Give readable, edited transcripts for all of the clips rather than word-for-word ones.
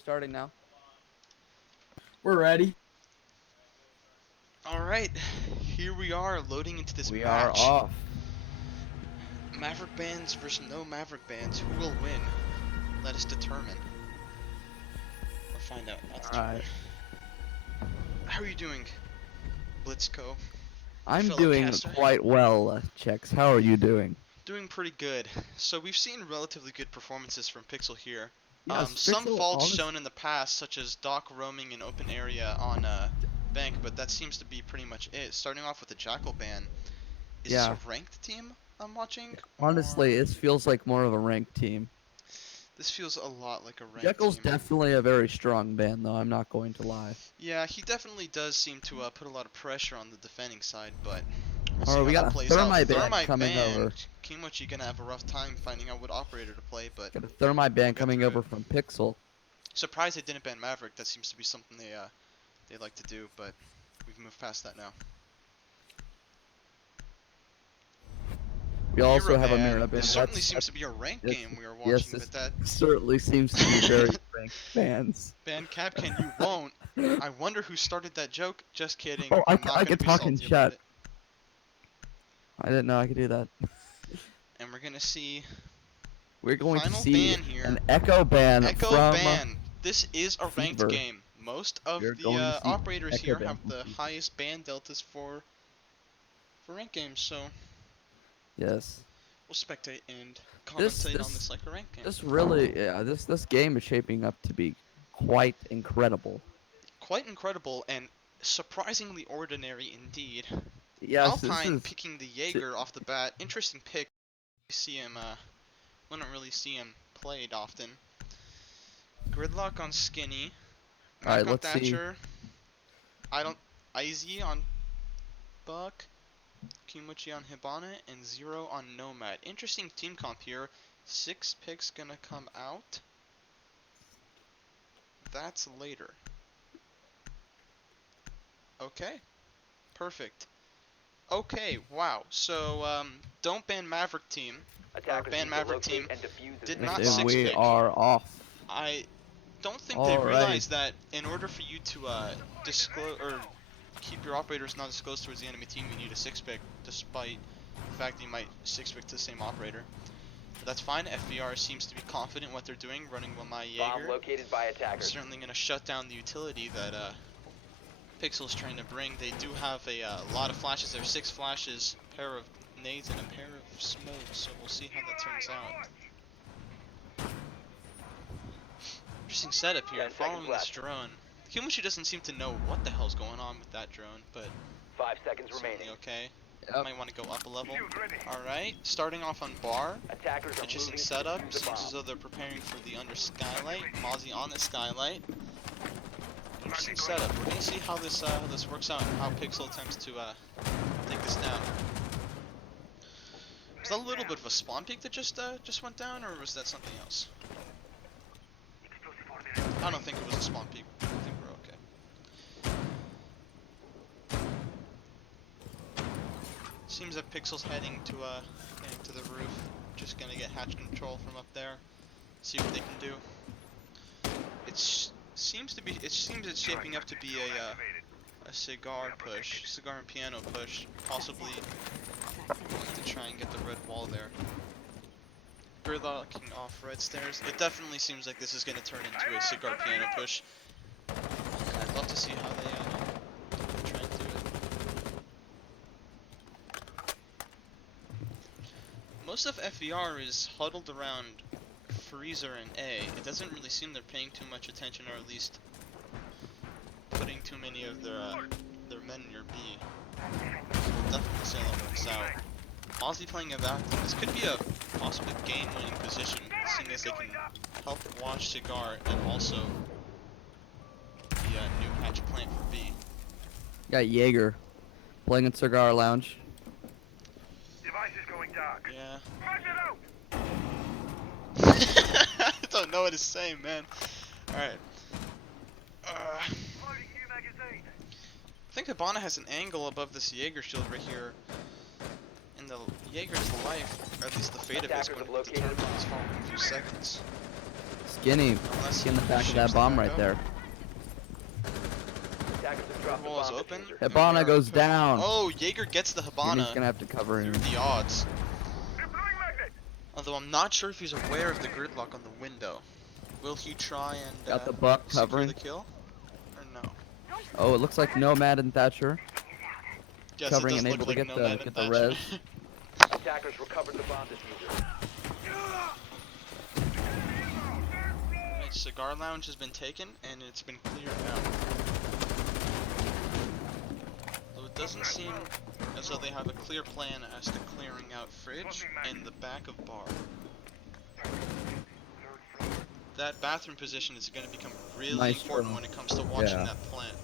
Starting now. We're ready. Alright, here we are loading into this We are match. off. Maverick bands versus no Maverick bands. Who will win? Let us determine. Or find out. Not determine. Alright. How are you doing, Blitzco? I'm Fellow doing caster? quite well, Chex. How are you doing? Doing pretty good. So we've seen relatively good performances from Pixel here. Yes, Some Pixel, faults shown in the past, such as Doc roaming an open area on Bank, but that seems to be pretty much it. Starting off with the Jackal ban. Is this Yeah. a ranked team I'm watching? Honestly, Or... it feels like more of a ranked team. This feels a lot like a ranked Jekyll's team. definitely a very strong band, though. I'm not going to lie. Yeah, he definitely does seem to put a lot of pressure on the defending side, but we'll see Alright, how we got that a plays out. Thermite band Thermite coming band, over. Kimochi gonna have a rough time finding out what operator to play, but Got a Thermite we'll band get coming through over it. from Pixel. Surprised they didn't ban Maverick. That seems to be something they like to do, but we've moved past that now. We also have a Mirror Mirror band. band. This certainly seems to be a ranked game we are Yes, watching, this but that certainly seems to be very ranked bands. ban Capcan, you won't. I wonder who started that joke. Just kidding. Oh, I'm not I gonna could be talk in salty about chat. it. I didn't know I could do that. And we're gonna see We're going to final see ban here. an Echo ban Echo from ban. This is a ranked Fever. game. Most of We're the going to see operators Echo here ban have from the Fever. highest ban deltas for ranked games, so Yes. we'll spectate and This commentate on this like a ranked game. this really this game is shaping up to be quite incredible. Quite incredible and surprisingly ordinary indeed. Yes, this Alpine is picking the Jaeger off the bat. Interesting pick. See him. We don't really see him played often. Gridlock on Skinny. all right. Mac on Let's see. Thatcher. I don't. Izzy on Buck. Kimochi on Hibana, and Zero on Nomad. Interesting team comp here. 6 picks gonna come out. That's later. Okay. Perfect. Okay, wow. So, don't ban Maverick team. Or ban Maverick team. Did not And 6 we pick. are off. I don't think they Alrighty. realize that in order for you to disclose or keep your operators not disclosed towards the enemy team, you need a 6 pick, despite the fact that you might 6 pick to the same operator. But that's fine. FVR seems to be confident what they're doing, running my Jaeger. Located by attackers. Certainly going to shut down the utility that Pixel's trying to bring. They do have a lot of flashes. There are 6 flashes, a pair of nades, and a pair of smokes. So we'll see how that turns out. Interesting setup here, 10 seconds following this left. drone. Kimochi doesn't seem to know what the hell's going on with that drone, but 5 seconds certainly remaining. okay. Yep. Might want to go up a level. Alright, starting off on bar. Attackers are Interesting moving setup. to defuse the Seems as bomb. though they're preparing for the under skylight. Mozzie on the skylight. Interesting setup. We're gonna see how this works out and how Pixel attempts to take this down. Was that a little bit of a spawn peak that just went down, or was that something else? I don't think it was a spawn peak. I think we're okay. Seems that Pixel's heading to the roof. Just gonna get hatch control from up there. See what they can do. It seems it's shaping up to be a cigar push, cigar and piano push, possibly going to try and get the red wall there. Gridlocking off red stairs. It definitely seems like this is going to turn into a cigar piano push. And I'd love to see how they try and do it. Most of FVR is huddled around Freezer and A. It doesn't really seem they're paying too much attention, or at least putting too many of their men near B. So we'll definitely see how that works out. Ozzy playing a vacuum. This could be a possibly game-winning position, seeing as they can help watch Cigar and also the new hatch plant for B. Got Jaeger playing in Cigar Lounge. Device is going dark. Yeah. I don't know what to say, man. Alright. Loading new magazine. I think Hibana has an angle above this Jaeger shield right here. And the Jaeger's life, or at least the fate of it, is going to be determined in these following few seconds. Skinny. Unless In the he back of shapes that the bomb back right up. there. Attackers have dropped the Wall is bomb open. diffuser. and we Hibana are goes pushing- down. Oh, Jaeger gets the Skinny's Hibana gonna have to cover through him. the odds. Deploying magnet. Although I'm not sure if he's aware of the gridlock on the window. Will he try and Got the buck secure covering. the kill? Or no? Oh, it looks like Nomad and Thatcher. Yes, Covering it does and look able to like get the- Nomad get and the Thatcher. res. Attackers recovered the bomb diffuser. Alright, Cigar Lounge has been taken and it's been cleared out. Though it doesn't seem as though they have a clear plan as to clearing out Fridge and the back of Bar. That bathroom position is going to become really Nice important try. when it comes to watching Yeah. that plant.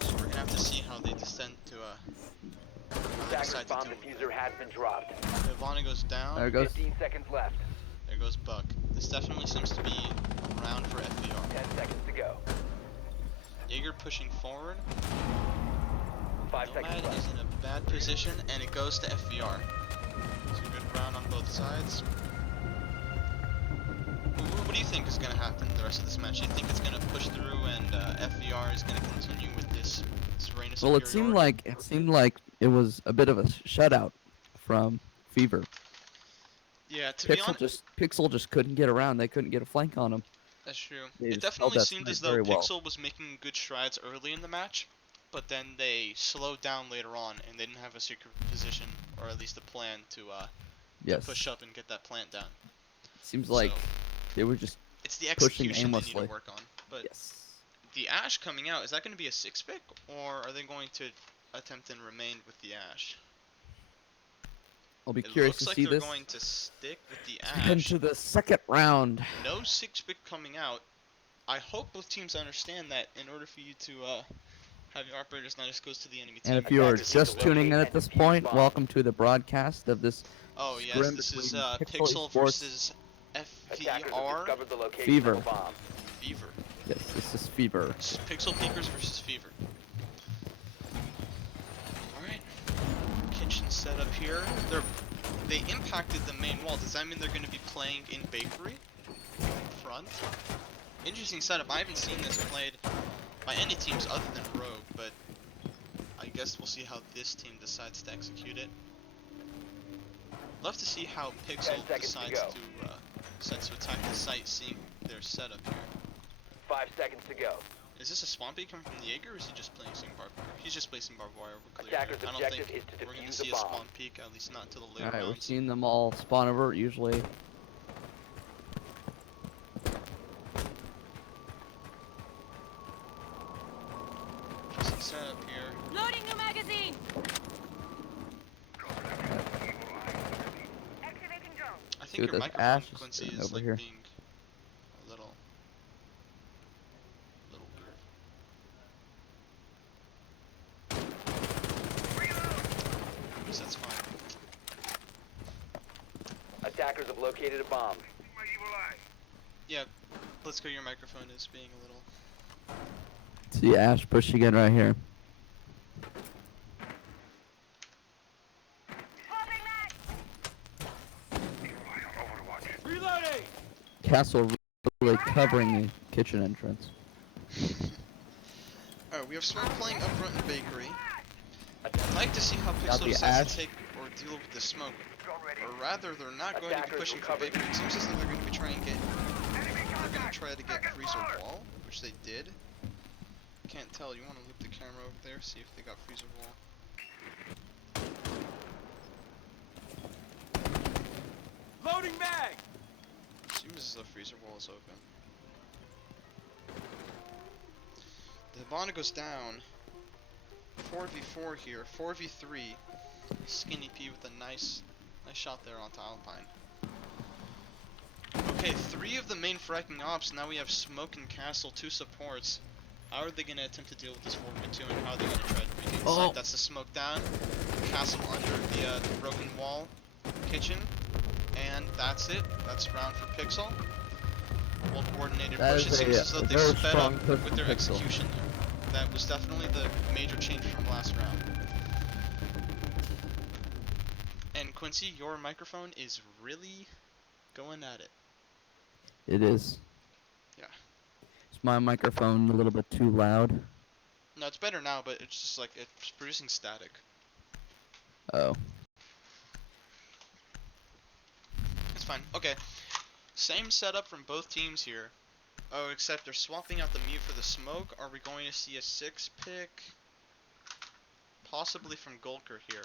So we're going to have to see how they descend to how they Attackers decide to bomb deal with diffuser it. has been dropped. Ivana goes down. There goes. 15 seconds left. There goes Buck. This definitely seems to be a round for FVR. 10 seconds to go. Jaeger pushing forward. 5 seconds Nomad left. is in a bad position, and it goes to FVR. It's a good round on both sides. What do you think is going to happen the rest of this match? Do you think it's going to push through, and FVR is going to continue with this reign of Well, it superiority? seemed like it was a bit of a shutout from Fever. Yeah, to be honest, Pixel just couldn't get around. They couldn't get a flank on him. that's true. They It just held definitely that seemed side as though very well. Pixel was making good strides early in the match, but then they slowed down later on, and they didn't have a secret position, or at least a plan to Yes. push up and get that plant down. Seems like So, they were just it's the pushing execution they need to aimlessly. work on. But yes. the Ash coming out, is that going to be a 6-pick, or are they going to attempt and remain with the Ash? I'll be It curious looks to like see they're this. going to stick with the Head Ash. into the second round. No 6-pick coming out. I hope both teams understand that in order for you to have your operators not exposed to the enemy team. And if you are Attackers need just to tuning in locate at this and defuse point, bomb. welcome to the broadcast of this Oh yes, scrim this is between Pixel Esports- versus Attackers have FVR discovered the location Fever. of a bomb. Fever. Yes, this is Fever. It's Pixel Peekers versus Fever. Alright. Kitchen setup here. They impacted the main wall. Does that mean they're going to be playing in bakery? In front? Interesting setup. I haven't seen this played by any teams other than Rogue, but I guess we'll see how this team decides to execute it. Love to see how Pixel 10 seconds to decides go. decides to attack the site, seeing their setup here. 5 seconds to go. Is this a swamp peak coming from the Jaeger, or is he just placing barbed wire? He's just placing barbed wire. We're clear. Attackers' I don't objective think is to we're going to defuse the see a bomb. spawn peak, at least not till the later Alright, we've rounds. seen them all spawn over usually. Interesting setup here. Loading new magazine! Activating drone. I think Dude, your this microphone, Ash is Quincy, sitting is over like here. being a little weird. Yes, that's fine. Attackers have located a bomb. My evil eye. Yeah, let's go. Your microphone is being a little. See Ash pushing in right here. Swapping mag. Evil eye on Overwatch. Reloading! Castle really covering the kitchen entrance. Alright, we have Smoke playing up front in Bakery. I'd Attack- like to see how Got Pixel the decides Ash. to take or deal with the smoke. Drone ready. Or rather, they're not going to be Attackers pushing for recovered. Bakery. It seems as though they're going to be trying to get. Enemy They're going to contact. try to get Second Freezer floor. Wall, which they did. Can't tell. You want to loop the camera over there, see if they got Freezer Wall. Loading mag! Seems as though Freezer Wall is open. The Hibana goes down. 4v4 here. 4v3. Skinny P with a nice shot there onto Alpine. Okay, 3 of the main fracking ops. Now we have Smoke and Castle, 2 supports. How are they going to attempt to deal with this 4v2, and how are they going to try to regain Oh. site? That's the Smoke down. Castle under the broken wall. Kitchen. And that's it. That's round for Pixel. Well coordinated That push. It is seems a as though they very sped strong up push with from their Pixel. execution there. That was definitely the major change from last round. And Quincy, your microphone is really going at it. It is. Yeah. Is my microphone a little bit too loud? No, it's better now, but it's just like it's producing static. Oh. It's fine. Okay. Same setup from both teams here. Oh, except they're swapping out the mute for the smoke. Are we going to see a 6-pick? Possibly from Gulker here.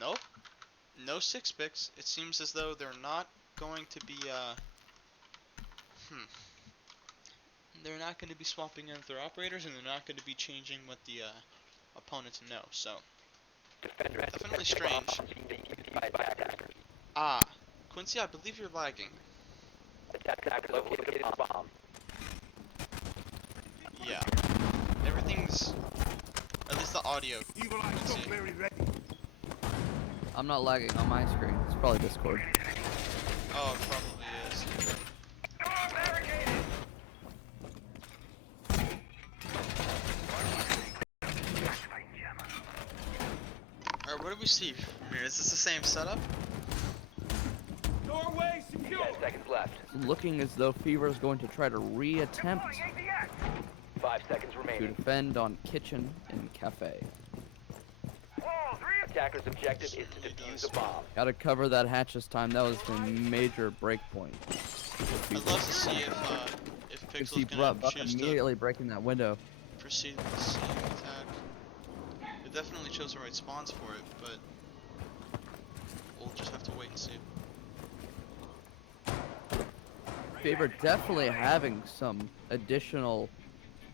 Nope. No 6-picks. It seems as though they're not going to be, They're not going to be swapping out their operators, and they're not going to be changing what the, opponents know, so. Definitely strange. Ah. Quincy, I believe you're lagging. Attacker located a bomb. Yeah. Everything's... At least the audio. Evil Eye Let's see. very ready. I'm not lagging on my screen. It's probably Discord. Oh, it probably is. Alright, what do we see? Amir, is this the same setup? Doorway secure. 10 seconds left. It's looking as though Fever is going to try to re-attempt 5 seconds to remaining. defend on Kitchen and Cafe. Attacker's objective is to defuse a bomb. Gotta cover that hatch this time. That was the major break point. I'd love to see if You can see Pixel's gonna Buck choose to immediately breaking that window. proceed with the same attack. It definitely chose the right spawns for it, but we'll just have to wait and see. Fever definitely having some additional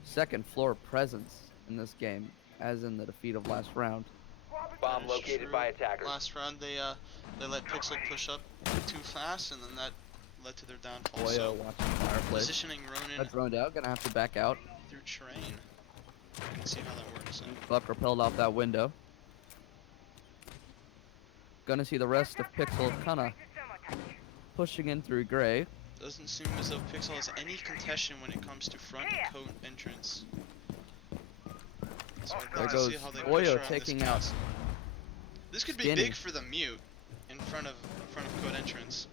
second floor presence in this game, as in the defeat of last round. Bomb That is located true. by attackers. Last round they let Pixel push up too fast, and then that led to their downfall. Boyo So watching fireplace. positioning Ronin Got droned out, gonna have to back out. through terrain. Let's see how that works. Buck repelled off that window. Gonna see the rest of Pixel kinda pushing in through Gray. Doesn't seem as though Pixel has any contention when it comes to front and coat entrance. So I'd There like to goes see how they Boyo push around taking this out castle. This could be Skinny. big for the mute in front of code entrance.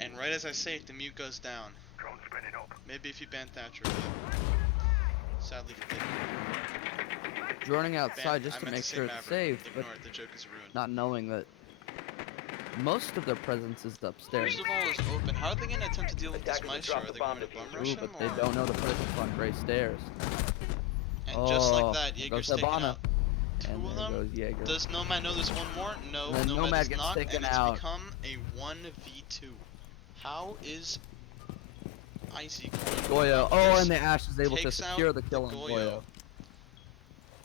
And right as I say it, the mute goes down. Maybe if you ban Thatcher, but sadly he didn't. droning outside just I to meant make say sure it's Maverick. saved, but Ignore it, the joke is ruined. not knowing that most of their presence is upstairs. First of all, is open. How are they going to attempt to deal with this Attackers have Maestro? dropped Are the they bomb going to bum diffuser. rush Ooh, him? but they Or... don't know the presence on Gray stairs. And just like Oh, that, there Jaeger's goes taken Hibana. out two And of there them. goes Jaeger. Does Nomad know there's one more? No, And then Nomad Nomad does gets not, taken and it's out. become a 1v2. How is Isaac Goyo. Oh, and the Ash is able to takes secure out the kill on the Goyo.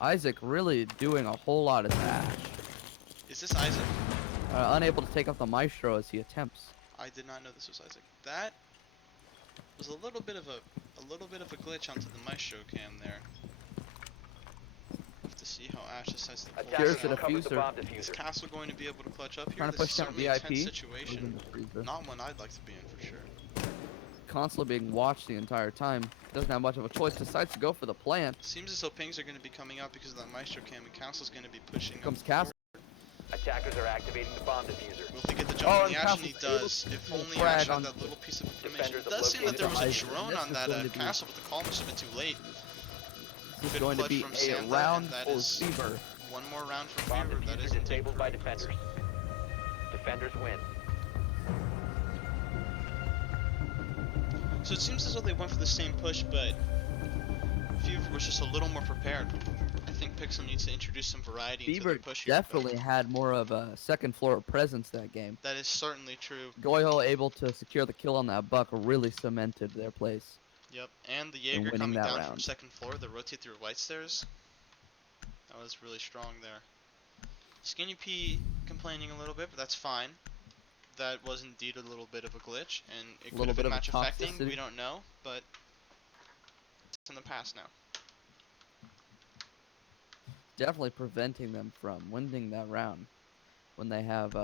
Isaac really doing a whole lot of Ash. Is this Isaac? Unable to take off the Maestro as he attempts. I did not know this was Isaac. That was a little bit of a glitch onto the Maestro cam there. Have to see how Ash decides to pull Here's this the out. Recovered the diffuser. bomb Is diffuser. Castle going to be able to clutch up here? Trying to This push is down certainly a VIP. tense Goes situation. in the freezer. Not one I'd like to be in for sure. Constantly being watched the entire time. Doesn't have much of a choice. Decides to go for the plant. Seems as though pings are going to be coming out because of that Maestro cam, and Castle's going to be pushing Here comes up Castle. Attackers are activating the bomb diffuser. Will he get the jump Oh, on the and Ash? And he Castle's able does. to If pull only frag Ash had on that little piece of information. Defenders It have does seem that there was a located drone This on is that going to be- Castle, but the call must have been too late. This is Good going to clutch be from a Santa, round and that for is- Fever. One more round for Bomb Fever. That diffuser isn't disabled by correct. defenders. Defenders win. So it seems as though they went for the same push, but Fever was just a little more prepared. I think Pixel needs to introduce some variety into Fever their push here. but definitely had more of a second floor presence that game. That is certainly true. Goyo able to secure the kill on that Buck really cemented their place. Yep, and the Jaeger winning coming that down from round. second floor, the rotate through white stairs. That was really strong there. Skinny P complaining a little bit, but that's fine. That was indeed a little bit of a glitch, and it could Little have bit been of a match affecting. toxicity. We don't know, but it's in the past now. Definitely preventing them from winning that round when they have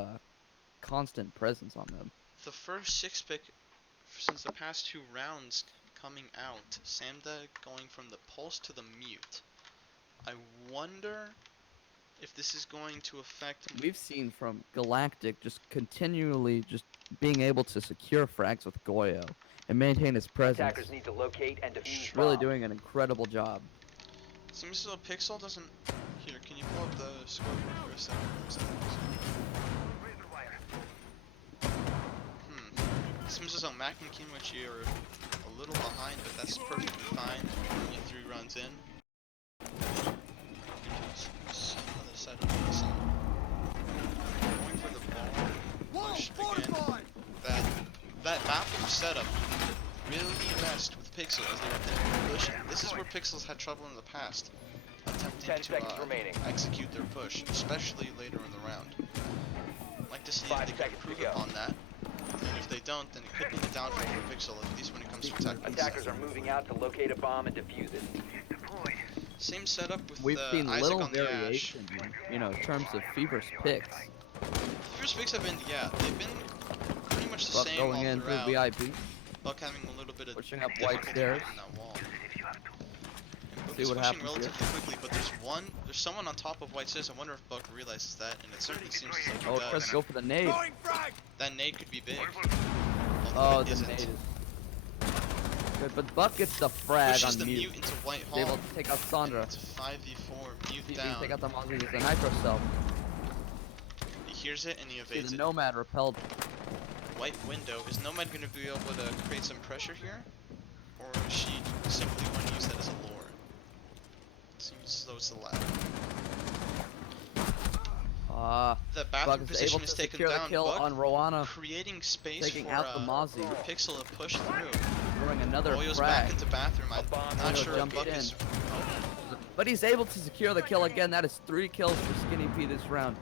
constant presence on them. The first 6-pick since the past 2 rounds coming out. Samda going from the pulse to the mute. I wonder if this is going to affect. We've seen from Galactic just continually just being able to secure frags with Goyo and maintain his presence. Attackers need to locate and defuse Really bombs. doing an incredible job. Seems as though Pixel doesn't. Here, can you pull up the scope for a second? Seems as though Mac and Kimuchi are a little behind, but that's perfectly fine. Only 3 rounds in. See on the other side of the sun. Going for the ball. Push again. That bathroom setup really messed with Pixel as they were pushing. This is where Pixel's had trouble in the past, attempting 10 seconds remaining. to execute their push, especially later in the round. I'd like to see 5 if they can seconds to improve go. upon that. And if they don't, then it could be the downfall for Pixel, at least when it comes to attacking. Attackers are moving out to locate a bomb and defuse it. Same setup with We've seen Isaac little on the Ash. variation, you know, in terms of Fever's picks. First picks have been, they've been pretty much the Buck same all going in through throughout. VIP, Buck having a little bit of pushing up white difficulty stairs. on that wall. And Buck See is what pushing happens here. relatively quickly, but there's someone on top of white stairs. I wonder if Buck realizes that, and it certainly seems as though Oh, he tries does. to go for the nade. Throwing frag! That nade could be big. Oh, Although it the isn't. nade is good, but Buck gets the frag Pushes on the mute. mute into White He's Hall. able to take out And Sandra. it's a 5v4, mute See if he can down. take out the Mozzie with the Nitro Cell. He hears it and he See evades the it. Nomad repelled. White window. Is Nomad going to be able to create some pressure here? Or is she simply going to use that as a lure? Seems as though it's the latter. The Buck bathroom is position able is to taken secure the down. kill Buck on Rowana, creating space taking for out the Mozzie, Pixel to push through. throwing another Goyo's back frag. into bathroom. I'm bomb not will sure if jump Buck in. is. But he's able to secure the kill again. That is 3 kills for Skinny P this round.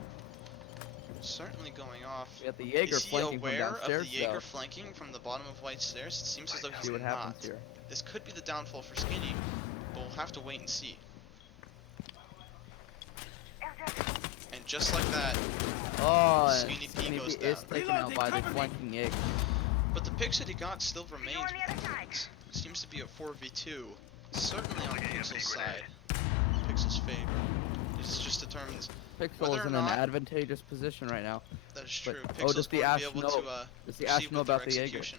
Certainly going off. We got the Jaeger Is he flanking from aware of downstairs the Jaeger though. flanking from the bottom of white stairs? It seems as though he's See what not. happens here. This could be the downfall for Skinny, but we'll have to wait and see. And just like that, Oh, Skinny P Skinny goes P is down. taken out by the flanking Jaeger. but the picks that he got still remains with defense. Seems to be a 4v2, certainly on Pixel's side. Pixel's favor. It just determines Pixel whether is or in not- an advantageous position right now. that is But- true. oh, Pixel's does the going to Ash be able know- to does the proceed Ash know with their about the Jaeger? execution.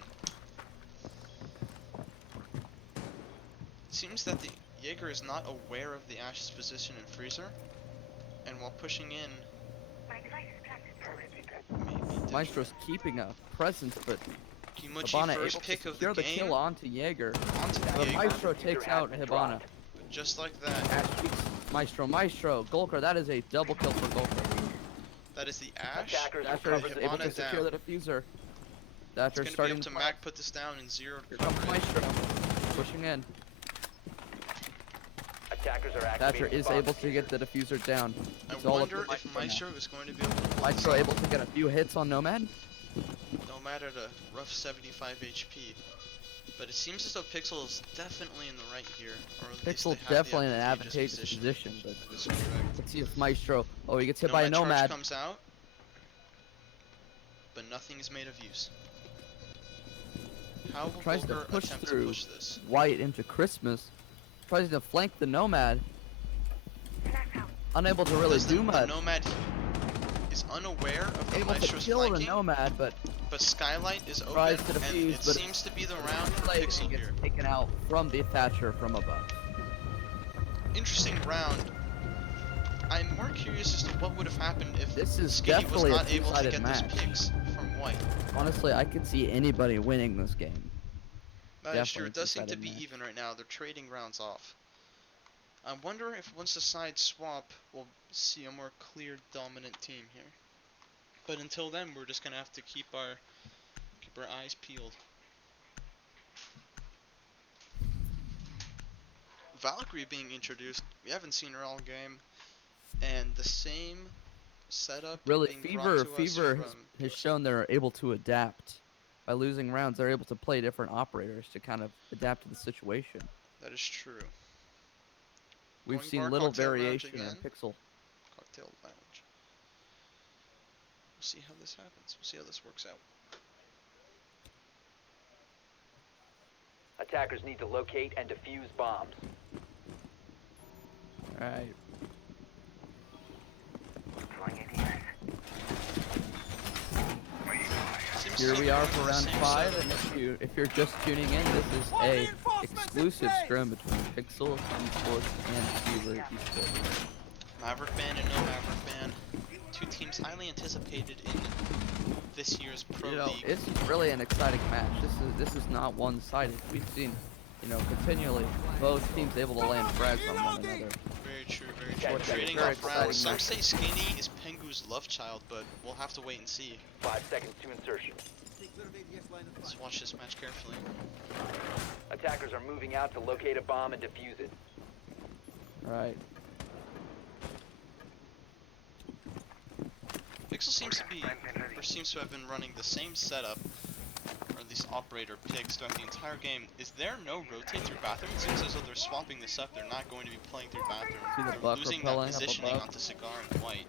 It seems that the Jaeger is not aware of the Ash's position in freezer, and while pushing in, maybe Maestro's keeping a presence, but Kimuchi Hibana first able to pick of secure the the game kill onto Jaeger. onto the But Jaeger, Maestro takes out Hibana. just like that. Ash beats Maestro, Golker, that is a double kill for Golker. That is the Ash. Attackers Dasher recover is the able to Hibana secure down. the diffuser. It's Dasher going to be starting up to Mac put this down in 0 Here comes coverage. Maestro, pushing in. Attackers are Dasher activating is the bomb able to get the diffuser down. I It's all up to wonder if Maestro now. Maestro is going to be able to pull Maestro this able off. to get a few hits on Nomad. No matter the rough 75 HP. But it seems as though Pixel is definitely in the right here, or at least Pixel they have definitely in the an advantageous position, but That is correct. let's see if Maestro. Oh, he gets hit by a Nomad charge Nomad. comes out, but nothing is made of use. How will Tries to Golker push attempt through. to push this? White into Christmas. Tries to flank the Nomad. Unable to really Does do the much. Nomad is unaware of the Able to Maestro's kill the flanking, Nomad, but but Skylight is open, tries to and defuse, it but seems to be the round for Clay Pixel gets here. taken out from the Thatcher from above. Interesting round. I'm more curious as to what would have happened if This is Skinny was definitely a not able to two-sided get match. those picks from White. Honestly, I could see anybody winning this game. That is true. Definitely It does seem to two-sided be match. even right now. They're trading rounds off. I wonder if once the sides swap, we'll see a more clear dominant team here. But until then, we're just gonna have to keep our eyes peeled. Valkyrie being introduced. We haven't seen her all game, and the same setup. Really, being brought to us Fever from has shown they're able to adapt. By losing rounds, they're able to play different operators to kind of adapt to the situation. That is true. We've Going seen bar little cocktail lounge variation in again. Pixel. Cocktail lounge. We'll see how this happens. We'll see how this works out. Attackers need to locate and defuse bombs. Alright. Here we are for round 5, and if you're just tuning in, this is a exclusive scrim between Pixel Esports and Fever Esports. Maverick Band and no Maverick Band. Two teams highly anticipated in this year's Pro League. It's really an exciting match. This is not one-sided. We've seen, continually both teams able to land frags on one another. Very true, very true. That's Trading very off rounds. Some exciting. say Skinny is Pengu's love child, but we'll have to wait and see. 5 seconds to insertion. Let's watch this match carefully. Attackers are moving out to locate a bomb and defuse it. Right. Pixel seems to have been running the same setup, or at least operator pigs throughout the entire game. Is there no rotate through bathroom? It seems as though they're swapping this up. They're not going to be playing through bathroom. See the They're Buck losing that repelling up positioning above? onto Cigar and White.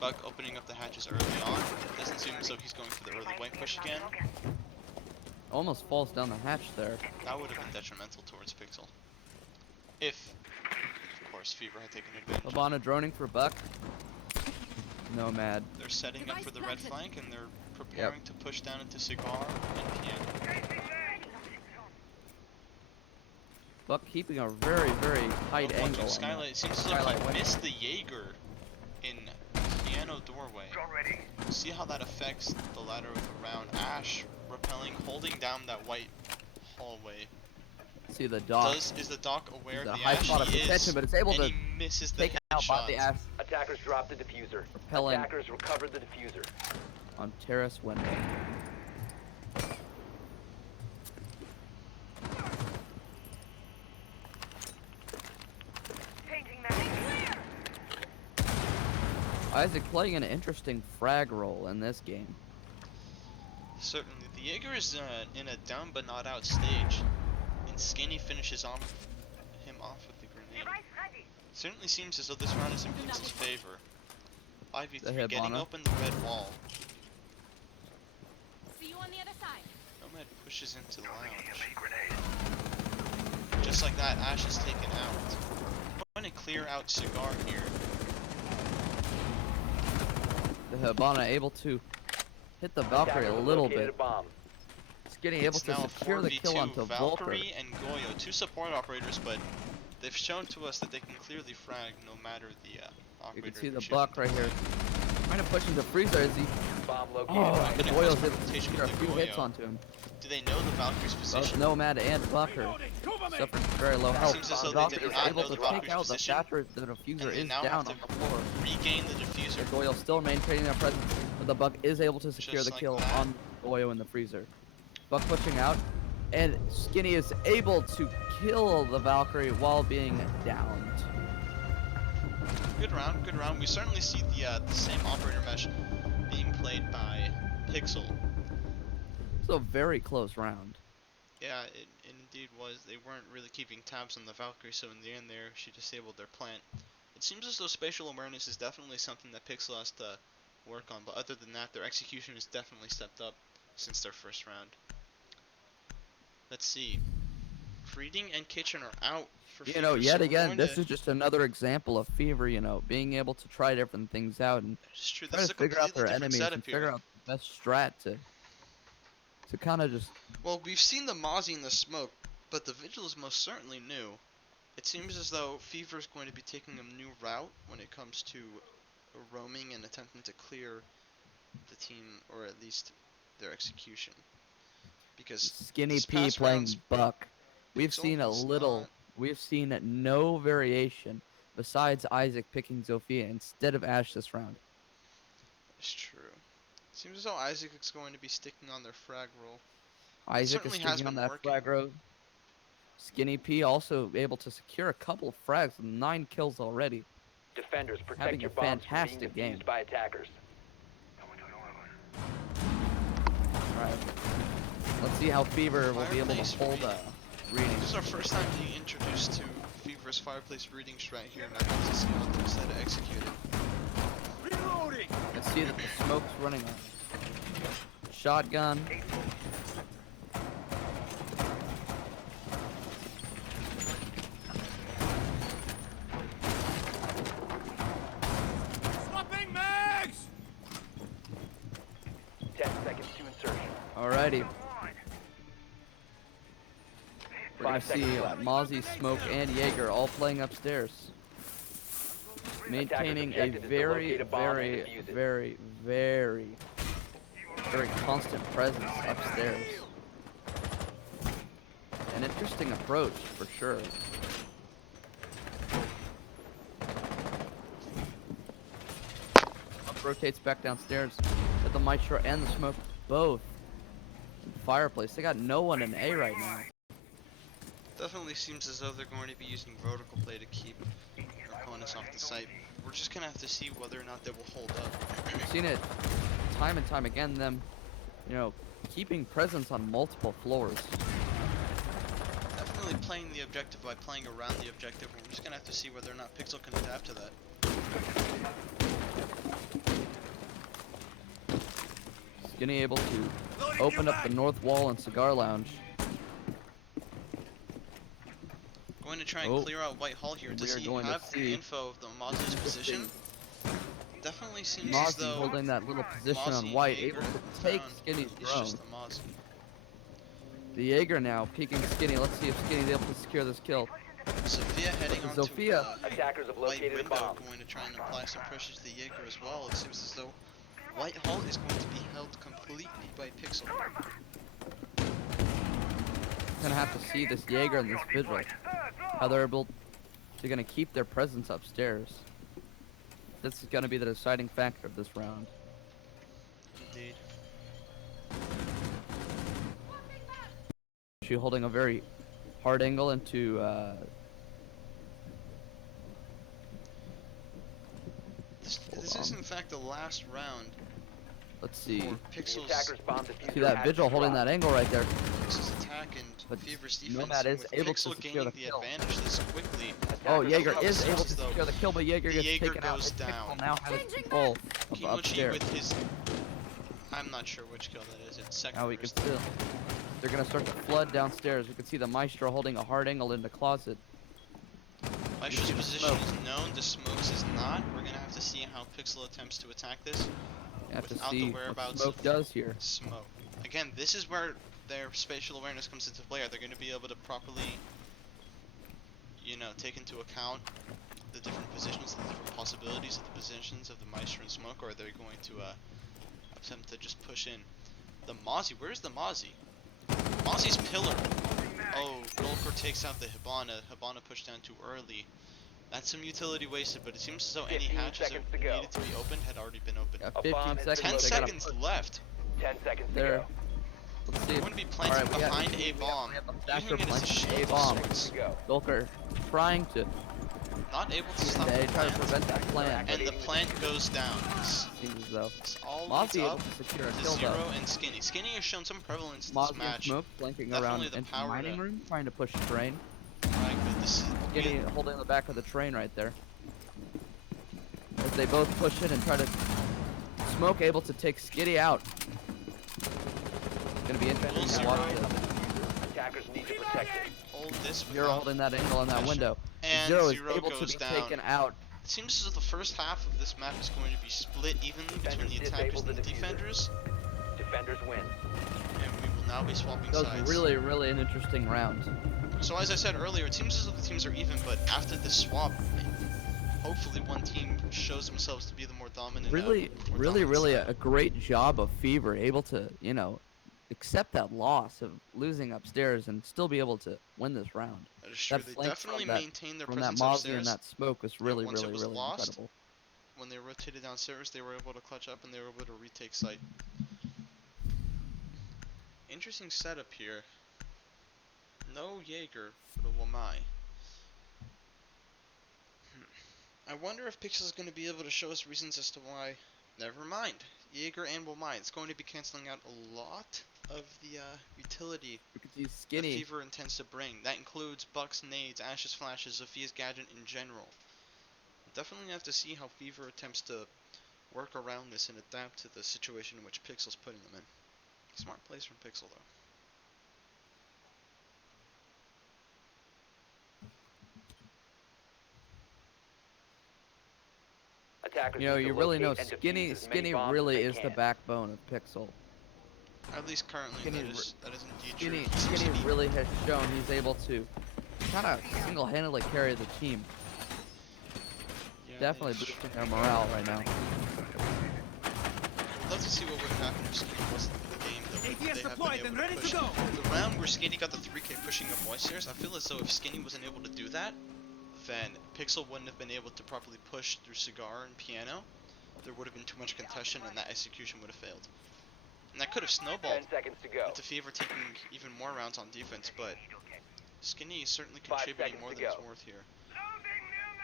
Buck opening up the hatches early on. Doesn't seem as though he's going for the early White push again. Almost falls down the hatch there. That would have been detrimental towards Pixel. If, of course, Fever had taken advantage. Labana droning for Buck. Nomad. They're setting up for the red flank and they're preparing to push down into Cigar and Piano. Buck keeping a very, very tight But watching angle. on Skylight, it seems as though Skylight he window. missed the Jaeger in Piano doorway. See how that affects the ladder of the round. Ash repelling, holding down that white hallway. See the dock. Is the dock aware The of the high Ash? spot of He contention, is, but it's able and to he misses the take out by the headshot. ass Attackers dropped the diffuser. Repelling. Attackers recovered the diffuser. on terrace window. Isaac playing an interesting frag role in this game. Certainly. The Jaeger is in a down but not out stage. And Skinny finishes him off with the grenade. Certainly seems as though this round is in Pixel's favor. 5v3 getting Hibana. open the red wall. See you on the other side. Nomad pushes into the lounge. Just like that, Ash is taken out. I'm going to clear out Cigar here. The Hibana able to hit the Valkyrie a Attackers little located bit. a bomb. Skinny able It's to now secure the kill 4v2, onto Volker. Valkyrie and Goyo, two support operators, but they've shown to us that they can clearly frag no matter the operator. You can see they're the choosing. Buck right here. Trying to push into Freezer as he. Bomb located. Oh, by the Gonna Goyo's cause able to confrontation secure a with the few hits Goyo. onto him. Do they know the Valkyrie's Both position? Nomad and Bucker suffering very low health. Seems as though The they Valkyrie did is not able know to the take Valkyrie's out the position, Thatcher. The diffuser and they is now down have on to the floor. regain the The diffuser. Goyo still maintaining their presence, but the Buck is able to secure Just the like kill that. on Goyo in the freezer. Buck pushing out, and Skinny is able to kill the Valkyrie while being downed. Good round, good round. We certainly see the same operator mesh being played by Pixel. So very close round. Yeah, it indeed was. They weren't really keeping tabs on the Valkyrie, so in the end there, she disabled their plant. It seems as though spatial awareness is definitely something that Pixel has to work on, but other than that, their execution has definitely stepped up since their first round. Let's see. Reading and Kitchen are out for You Fever, know, so yet we're again, going this to- is just another example of Fever, being able to try different things out and It's true, try this to is a figure out completely their different enemies setup and here. figure out the best strat to kind of just. Well, we've seen the Mozzie and the Smoke, but the Vigil is most certainly new. It seems as though Fever is going to be taking a new route when it comes to roaming and attempting to clear the team, or at least their execution. Because Skinny this P past playing round's Buck. We've Pixel seen a was little. not- We've seen no variation besides Isaac picking Zofia instead of Ash this round. It's true. Seems as though Isaac is going to be sticking on their frag roll. Isaac is certainly has sticking on been that working. frag road. Skinny P also able to secure a couple of frags with 9 kills already. Defenders, protect Having your a bombs from being fantastic game. defused by attackers. Alright. Let's see how Fever will be able to Fireplace hold reading. reading. This is our first time being introduced to Fever's Fireplace reading strat here, and I get to see how they decide to execute it. Reloading. Let's see that the smoke's running a shotgun. Swapping mags. 10 Alrighty. We're gonna 5 seconds see left. Mozzie, Smoke, and Jaeger all playing upstairs. Maintaining a objective is to very, locate a bomb and very, defuse it. very, very, very constant presence upstairs. An interesting approach, for sure. Up rotates back downstairs with the Maestro and the Smoke both in fireplace. They got no one in A right now. Definitely seems as though they're going to be using vertical play to keep their opponents off the site. We're just gonna have to see whether or not they will hold up. We've seen it time and time again, them, you know, keeping presence on multiple floors. Definitely playing the objective by playing around the objective. We're just gonna have to see whether or not Pixel can adapt to that. Skinny able to open up the north wall and cigar lounge. Going to try and Oh. clear out White Hall here to We are see going to have the see info of the Mozzie's position. Definitely seems as Mozzie though holding that little position on Mozzie, White, Jaeger, able to the take drone Skinny's is drone. just the Mozzie. The Jaeger now peeking Skinny. Let's see if Skinny's able to secure this kill. Sophia heading But onto Sophia- Attackers have White located a window, bomb. going to try and apply some pressure to the Jaeger as well. It seems as though White Hall is going to be held completely by Pixel. Gonna have to see this Jaeger and this Vigil. How they're gonna keep their presence upstairs. This is gonna be the deciding factor of this round. Indeed. She holding a very hard angle into This is in fact the last round let's see. for The Pixel's, attacker's bomb diffuser See that has Vigil been holding that dropped. angle right there. Pixel's attack and But Fever's defense. Nomad and is with able to Pixel secure gaining the the kill. advantage this quickly. Oh, Attackers Jaeger have is seems able as to though secure the kill, but Jaeger the gets Jaeger taken out. goes and Pixel down. now has control of Kimochi upstairs. with his, I'm not sure which kill that is. It's second. Now we can still. They're gonna start to flood downstairs. We can see the Maestro holding a hard angle in the closet. Maestro's see the position smoke. is known, the Smokes is not. We're gonna have to see how Pixel attempts to attack this You have to without the see what whereabouts Smoke of does here. Smoke. Again, this is where their spatial awareness comes into play. Are they gonna be able to properly, you know, take into account the different positions, the different possibilities of the positions of the Maestro and Smoke, or are they going to attempt to just push in? The Mozzie, where's the Mozzie? Mozzie's pillar. Oh, Golkor takes out the Hibana. Hibana pushed down too early. That's some utility wasted, but it seems as though any 15 hatches that seconds to go. needed to be opened had already been opened. Got A 15 bomb has been seconds. 10 They gotta seconds push. left. 10 seconds to There. go. Let's see. I'm going to be planting Alright, we got- behind a bomb. we have a Using factor it as a planting shield a of bomb. sorts. To go. Golkor trying to. Not able to stop They the try to plant. prevent that plan. And the plant goes down. Seems as though It's all leads Mozzie able up to secure a to kill Zero though. and Skinny. Skinny has shown some prevalence in this Mozzie and match. Smoke flanking Definitely around the into the power mining to- room, trying to push train. Right, but this is Skinny holding the back of the train right there. As they both push in and try to. Smoke able to take Skitty out. It's gonna be interesting to watch Zero. this. Attackers need to protect it. hold this Zero without holding that angle on that pressure. window. And Zero is Zero able to goes be down. taken out. It seems as though the first half of this map is going to be split evenly between the Defenders attackers disable and the the diffuser. defenders, Defenders win. and we will now be swapping That was sides. really, really an interesting round. So as I said earlier, it seems as though the teams are even, but after the swap, hopefully one team shows themselves to be the more dominant. Really, more really, dominant really side. a great job of Fever, able to, you know, accept that loss of losing upstairs and still be able to win this round. That is true. that They flank definitely from that- maintained their From that presence Mozzie upstairs. and that smoke was really, once it really, was really lost, incredible. When they rotated downstairs, they were able to clutch up and they were able to retake site. Interesting setup here. No Jaeger for the Wamai. I wonder if Pixel is going to be able to show us reasons as to why. Never mind. Jaeger and Wamai. It's going to be canceling out a lot of the utility You can see that Skinny. Fever intends to bring. That includes Buck's nades, Ash's flashes, Sophia's gadget in general. Definitely have to see how Fever attempts to work around this and adapt to the situation in which Pixel's putting them in. Smart plays from Pixel though. Attackers You know, need to you really know locate and defuse Skinny as many bombs as really they is the can. backbone of Pixel. At least currently, Skinny that is indeed true. Skinny really has shown he's able to kind of single-handedly carry the team. Yeah, Definitely it's- boosting their morale right now. I'd love to see what would happen if Skinny wasn't in the game, though. Would ATS they have deployed been and able ready to to push go. the round where Skinny got the 3K pushing up Moisters? I feel as though if Skinny wasn't able to do that, then Pixel wouldn't have been able to properly push through Cigar and Piano. There would have been too much contention, and that execution would have failed. And that could have snowballed 10 seconds to go. into Fever taking even more rounds on defense, but Skinny is certainly 5 contributing seconds more to than it's go. worth here.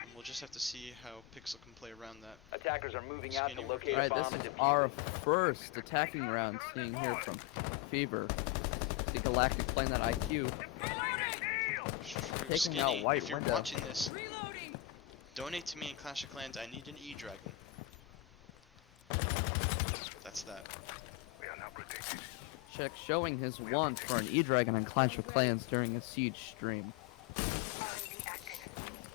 And we'll just have to see how Pixel can play around that. Attackers are moving out to Skinny locate Alright, a this bomb and is defuse our it. first attacking round seeing here from Fever. The Galactic playing that IQ. Taking Skinny, out White if you're Window. watching this, donate to me in Clash of Clans. I need an E-Dragon. That's that. We are now protected. Check showing his want for an E-Dragon on Clash of Clans during a Siege stream.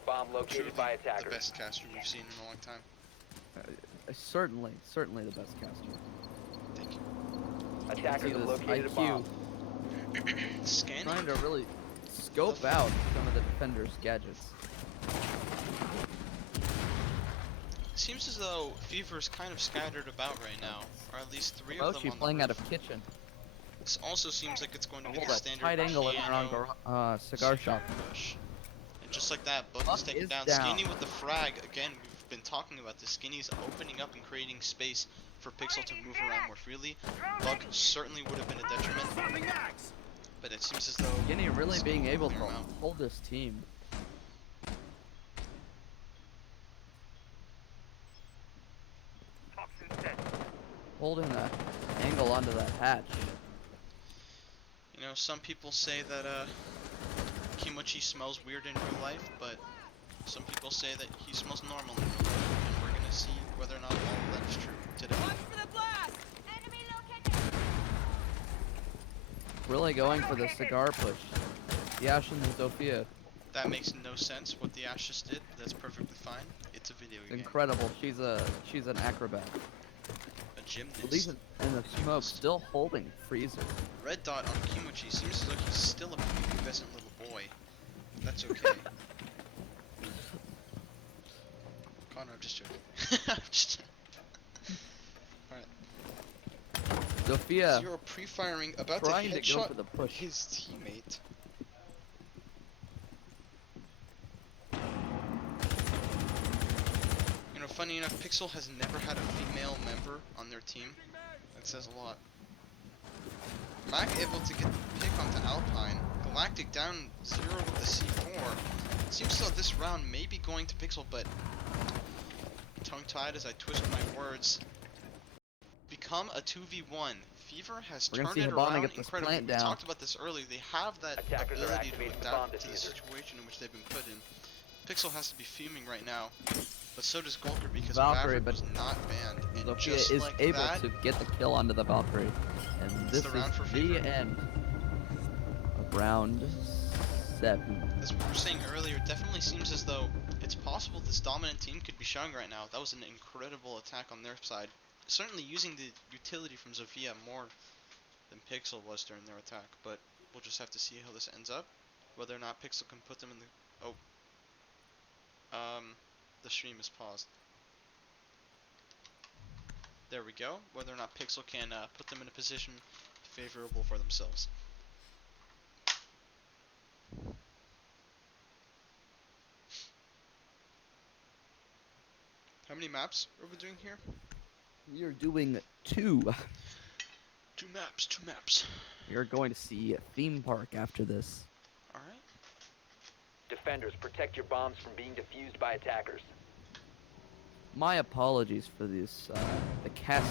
Bomb Truly located by the attackers. best caster we've seen in a long time. Certainly the best caster. Thank you. Attackers See have this located a bomb. IQ Scanning. trying to really scope out some of the defenders' gadgets. Seems as though Fever is kind of scattered about right now, or at least 3 of them Mochi on playing the out roof. of kitchen. This also seems like it's going to be Hold the that standard tight angle in around piano cigar shop. push. And just like that, Buck Buck is taken is down. down. Skinny with the frag. Again, we've been talking about this. Skinny's opening up and creating space for Pixel to move around more freely. Buck certainly would have been a detriment, Swapping mags. but it seems as though Skinny really Skinny being can able to clear him out. hold this team. Toxin set. Holding that angle onto that hatch. You know, some people say that Kimochi smells weird in real life, but some people say that he smells normal in real life, and we're gonna see whether or not all of that is true today. Really going for the cigar push. Yashin and Zofia. That makes no sense what the Ash just did. That's perfectly fine. It's a video game. Incredible. She's an acrobat. A gymnast. Leaving in the smoke, still holding Freezer. Red dot on Kimochi seems as though he's still a pubescent little boy. That's okay. Connor, I'm just joking. I'm just Alright. Zofia Zero pre-firing, about to trying to go headshot for the push. his teammate. You know, funny enough, Pixel has never had a female member on their team. That says a lot. Mac able to get the pick onto Alpine. Galactic down 0 with the C4. Seems though this round may be going to Pixel, but tongue-tied as I twist my words. Become a 2v1. Fever has We're gonna turned see it Habana around get this incredibly. plant We down. talked about this earlier. They have that Attackers are ability to activating the adapt bomb to the diffuser. situation in which they've been put in. Pixel has to be fuming right now, but so does Gulker because Valkyrie, Maverick but was not banned. And Zofia just is like able that, to get the kill onto the Valkyrie. And It's this the is round for the Fever. end of round 7. as we were saying earlier, it definitely seems as though it's possible this dominant team could be showing right now. That was an incredible attack on their side. Certainly using the utility from Zofia more than Pixel was during their attack, but we'll just have to see how this ends up. Whether or not Pixel can put them in the... Oh. The stream is paused. There we go. Whether or not Pixel can put them in a position favorable for themselves. How many maps are we doing here? We are doing 2. 2 maps, 2 maps. We are going to see a theme park after this. Alright. Defenders, protect your bombs from being defused by attackers. My apologies for this, the casting.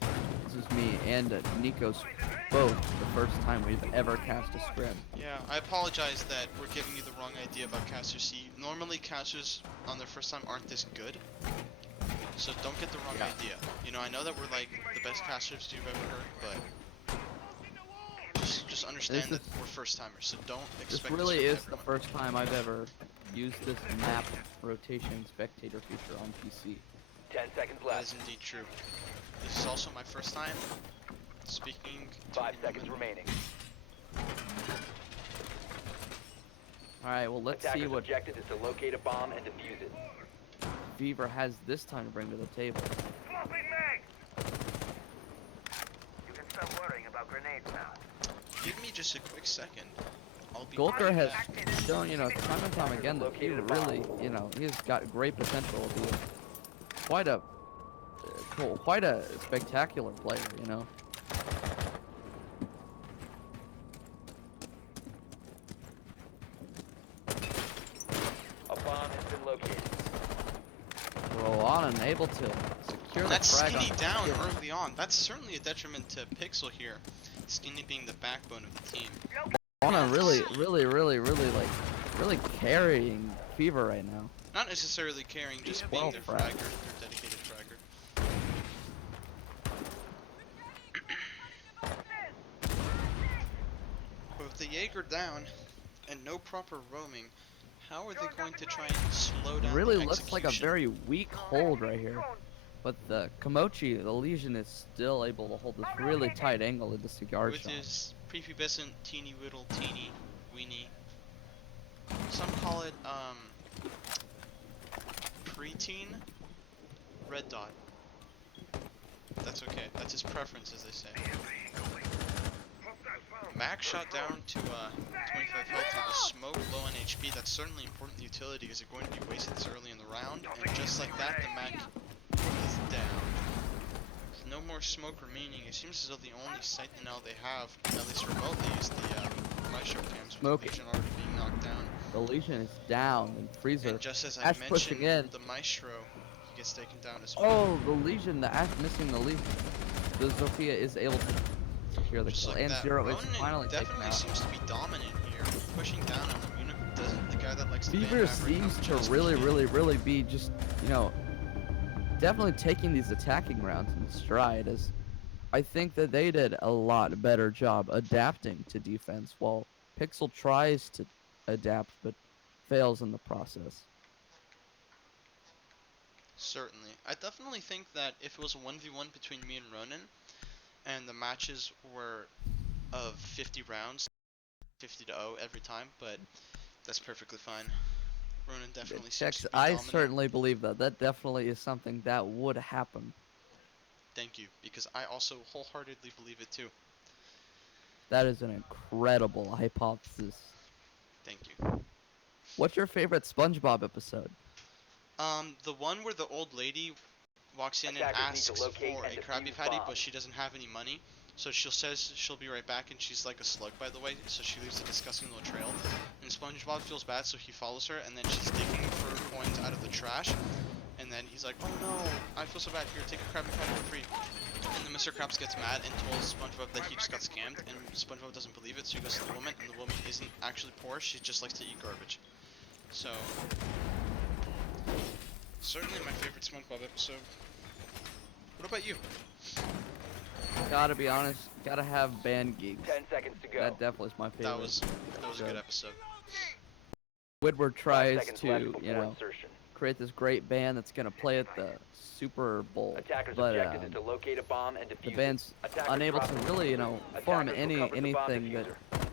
This is me and Nico's both the first time we've ever cast a scrim. Yeah, I apologize that we're giving you the wrong idea about Caster C. Normally casters on their first time aren't this good. So don't get the wrong Yeah. idea. You know, I know that we're like the best casters you've ever heard, but just understand This that we're first timers, so don't This expect really this is from the everyone. first time I've ever used this map rotation spectator feature on PC. 10 seconds That left. is indeed true. This is also my first time, Speaking. 5 seconds remaining. All right, well, let's see Attacker's what objective is to locate a bomb and defuse it. Fever has this time to bring to the table. Swapping mag! You can stop worrying about grenades now. Give me just a quick second. I'll be Gulker right has back. shown, you know, time and time again that he really, you know, he's got great potential to be quite a spectacular player, you know. A bomb has been located. Roll on and able to secure the That's frag Skinny on down Fever. early on. That's certainly a detriment to Pixel here. Skinny being the backbone of the team. Wanna really carrying Fever right now. Not necessarily carrying, just being their Well, fragger, their dedicated fragger. But with the Jaeger down and no proper roaming, how are they going to try and slow down Really the looks like a execution? very weak hold right here. But the Komochi, the Legion, is still able to hold this really tight angle in the cigar With shot. his prepubescent teeny whittle teeny weenie. Some call it preteen red dot. That's okay. That's his preference, as they say. Max shot down to 25 health with a smoke, low on HP. That's certainly important utility because they're going to be wasted this early in the round. And just like that, the Mac is down. With no more smoke remaining, it seems as though the only sight now they have, at least remotely, is the Maestro cams with Smoke. the Legion already being knocked down. The Legion is down, and Freezer. And just as I Ash pushing mentioned, in. the Maestro he gets taken down as well. Oh, the Legion, the Ash missing the Legion. The Zofia is able to secure the Just kill, like and that, Zero is Ronan finally taken definitely out. seems to be dominant here, pushing down on the unit. Doesn't the guy that likes to ban Fever Maverick seems come to just really, between- really be just, you know, definitely taking these attacking rounds in stride, as I think that they did a lot better job adapting to defense, while Pixel tries to adapt but fails in the process. Certainly. I definitely think that if it was a 1v1 between me and Ronan, and the matches were of 50 rounds, 50-0 every time, but that's perfectly fine. Ronan definitely seems to be I dominant. certainly believe that. That definitely is something that would happen. Thank you, because I also wholeheartedly believe it too. That is an incredible hypothesis. Thank you. What's your favorite SpongeBob episode? The one where the old lady walks in and Attackers need to asks locate for and a Krabby defuse Patty, but bombs. she doesn't have any money. So says she'll be right back, and she's like a slug, by the way. So she leaves a disgusting little trail. And SpongeBob feels bad, so he follows her, and then she's digging for coins out of the trash. And then he's like, "Oh no, I feel so bad. Here, take a Krabby Patty for free." And then Mr. Krabs gets mad and tells SpongeBob that he just got scammed, and SpongeBob doesn't believe it, so he goes to the woman, and the woman isn't actually poor. She just likes to eat garbage. So certainly my favorite SpongeBob episode. What about you? Gotta be honest, gotta have band geeks. 10 seconds to go. That definitely is my favorite. That was a good episode. Woodward 5 tries seconds to, left before you know, insertion. create this great band that's gonna play at the Super Bowl, Attacker's but objective is to locate a bomb and defuse the it. band's Attackers unable drop to the really, you diffuser. know, form Attackers recover the bomb anything that, diffuser.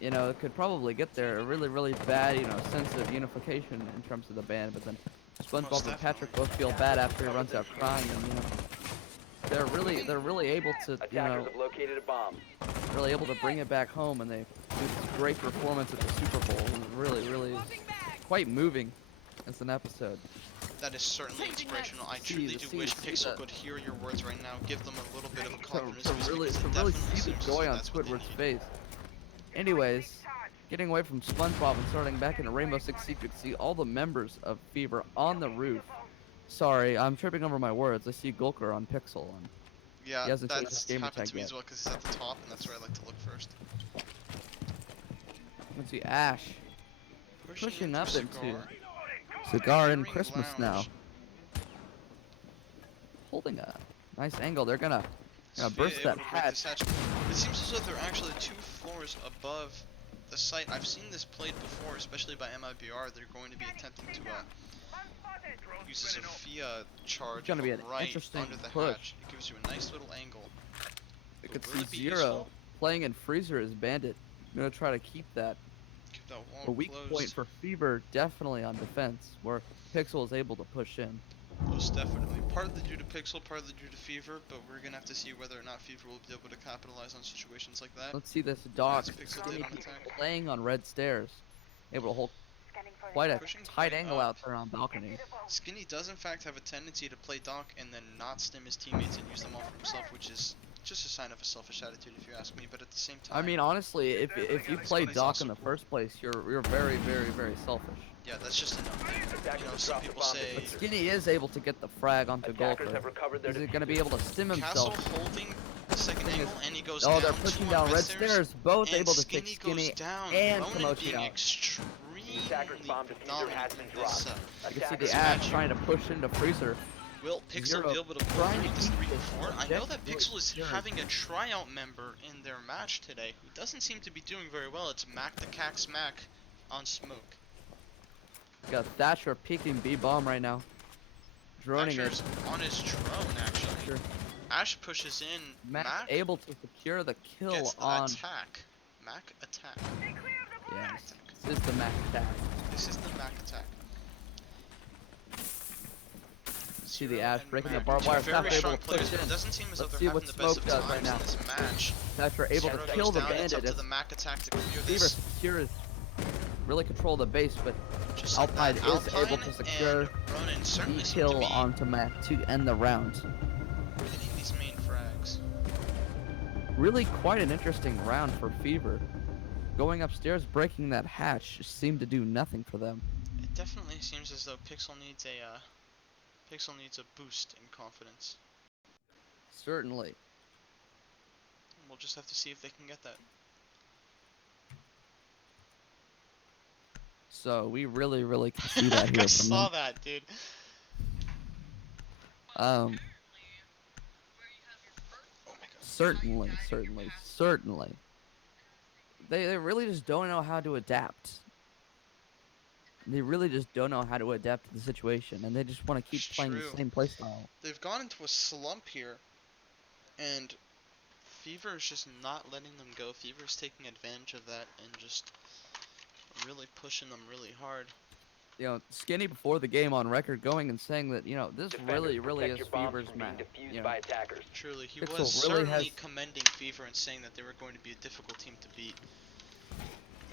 you know, could probably get there. A really bad, you know, sense of unification in terms of the band. But then SpongeBob Most and Patrick definitely. both feel bad after he runs out crying, and you know, they're really able to, you Attackers know, have located a bomb. really able to bring it back home, and they do this great performance at the Super Bowl. It really is quite moving as an episode. That is certainly inspirational. I See truly the- do see- wish see Pixel the- could hear your words right now. Give them a little bit of a To confidence really boost, because it really definitely see the seems as joy though on that's what they Squidward's need. face. Anyways, getting away from SpongeBob and starting back into Rainbow Six Siege, you can see all the members of Fever on the roof. Sorry, I'm tripping over my words. I see Gulker on Pixel. Yeah, He hasn't changed his that's gamer happened tag to me yet. as well because he's at the top, and that's where I like to look first. Let's see Ash pushing into up into Cigar. Cigar and Hearing Christmas now, Lounge. holding a nice angle. They're gonna Sophia burst able that to break this hatch. It seems as though they're actually 2 floors above the site. I've seen this played before, especially by MIBR. They're going to be attempting to use a Sophia charge It's gonna be an right interesting under the push. hatch. It gives you a nice little angle. I But could will see it be Zero useful? playing in Freezer as Bandit. I'm gonna try to keep that. Keep that wall A weak closed. point for Fever definitely on defense, where Pixel is able to push in. Most definitely. Partly due to Pixel, partly due to Fever, but we're gonna have to see whether or not Fever will be able to capitalize on situations like that. Let's see this Doc As Pixel Skinny did on Pete attack. playing on red stairs, able to hold Scanning for quite a Pushing tight quite angle up. out there on balcony. Skinny does in fact have a tendency to play Doc and then not stim his teammates and use them all for himself, which is just a sign of a selfish attitude if you ask me, but at the same time... I mean, honestly, if you play Skinny's Doc also in the cool. first place, you're very, very, very selfish. Yeah, that's just a no. Attackers You know, have some dropped the people bomb say... diffuser. Skinny is able to get the frag onto Attackers Golfer. have recovered their Is he gonna be diffuser. able to stim Castle himself? holding the second Thing angle, is- and he goes Oh, down they're two pushing on down red stairs, stairs, both and able to Skinny take goes Skinny down. and Ronan Komochi being out. extremely Attackers bomb diffuser has been dominant in this, dropped. You can see Attackers the Ash trying to push into Freezer. Will Pixel Zero be able to pull trying through to this keep 3 this 4? I know that objective Pixel is secured. having a tryout member in their match today who doesn't seem to be doing very well. It's Mac the Cack Smack on Smoke. Got Thatcher peeking B-bomb right now. Droning Thatcher's it. on his drone, actually. Sure. Ash pushes in. Mac Mac able to secure the kill gets the on. attack. Mac attack. Yes, this is the Mac attack. This is the Mac attack. See the Zero Ash and breaking the Mac, barbed two wire. very Thatcher able strong to players, push but in. it doesn't seem as though Let's they're see having what the best Smoke of does times right now. in this match. Thatcher able Zero to kill the goes down, it's up bandit. to the Mac attack to clear Fever this. secures, really control the base, but Just like Alpine that, is able Alpine to secure and Ronan certainly the seem to kill be onto Mac to end the round. hitting these main frags. Really quite an interesting round for Fever. Going upstairs, breaking that hatch just seemed to do nothing for them. It definitely seems as though Pixel needs a boost in confidence. Certainly. We'll just have to see if they can get that. So we really can see that here I from saw them. that, dude. Oh my god. Certainly. They really just don't know how to adapt. They really just don't know how to adapt to the situation, and they just want to keep It's playing true. the same playstyle. They've gone into a slump here, and Fever is just not letting them go. Fever is taking advantage of that and just really pushing them really hard. You know, Skinny before the game on record going and saying that, you know, this Defenders, really protect is your bombs Fever's from being map. defused You know, by attackers. Truly, he Pixel was really certainly has- commending Fever and saying that they were going to be a difficult team to beat. yeah,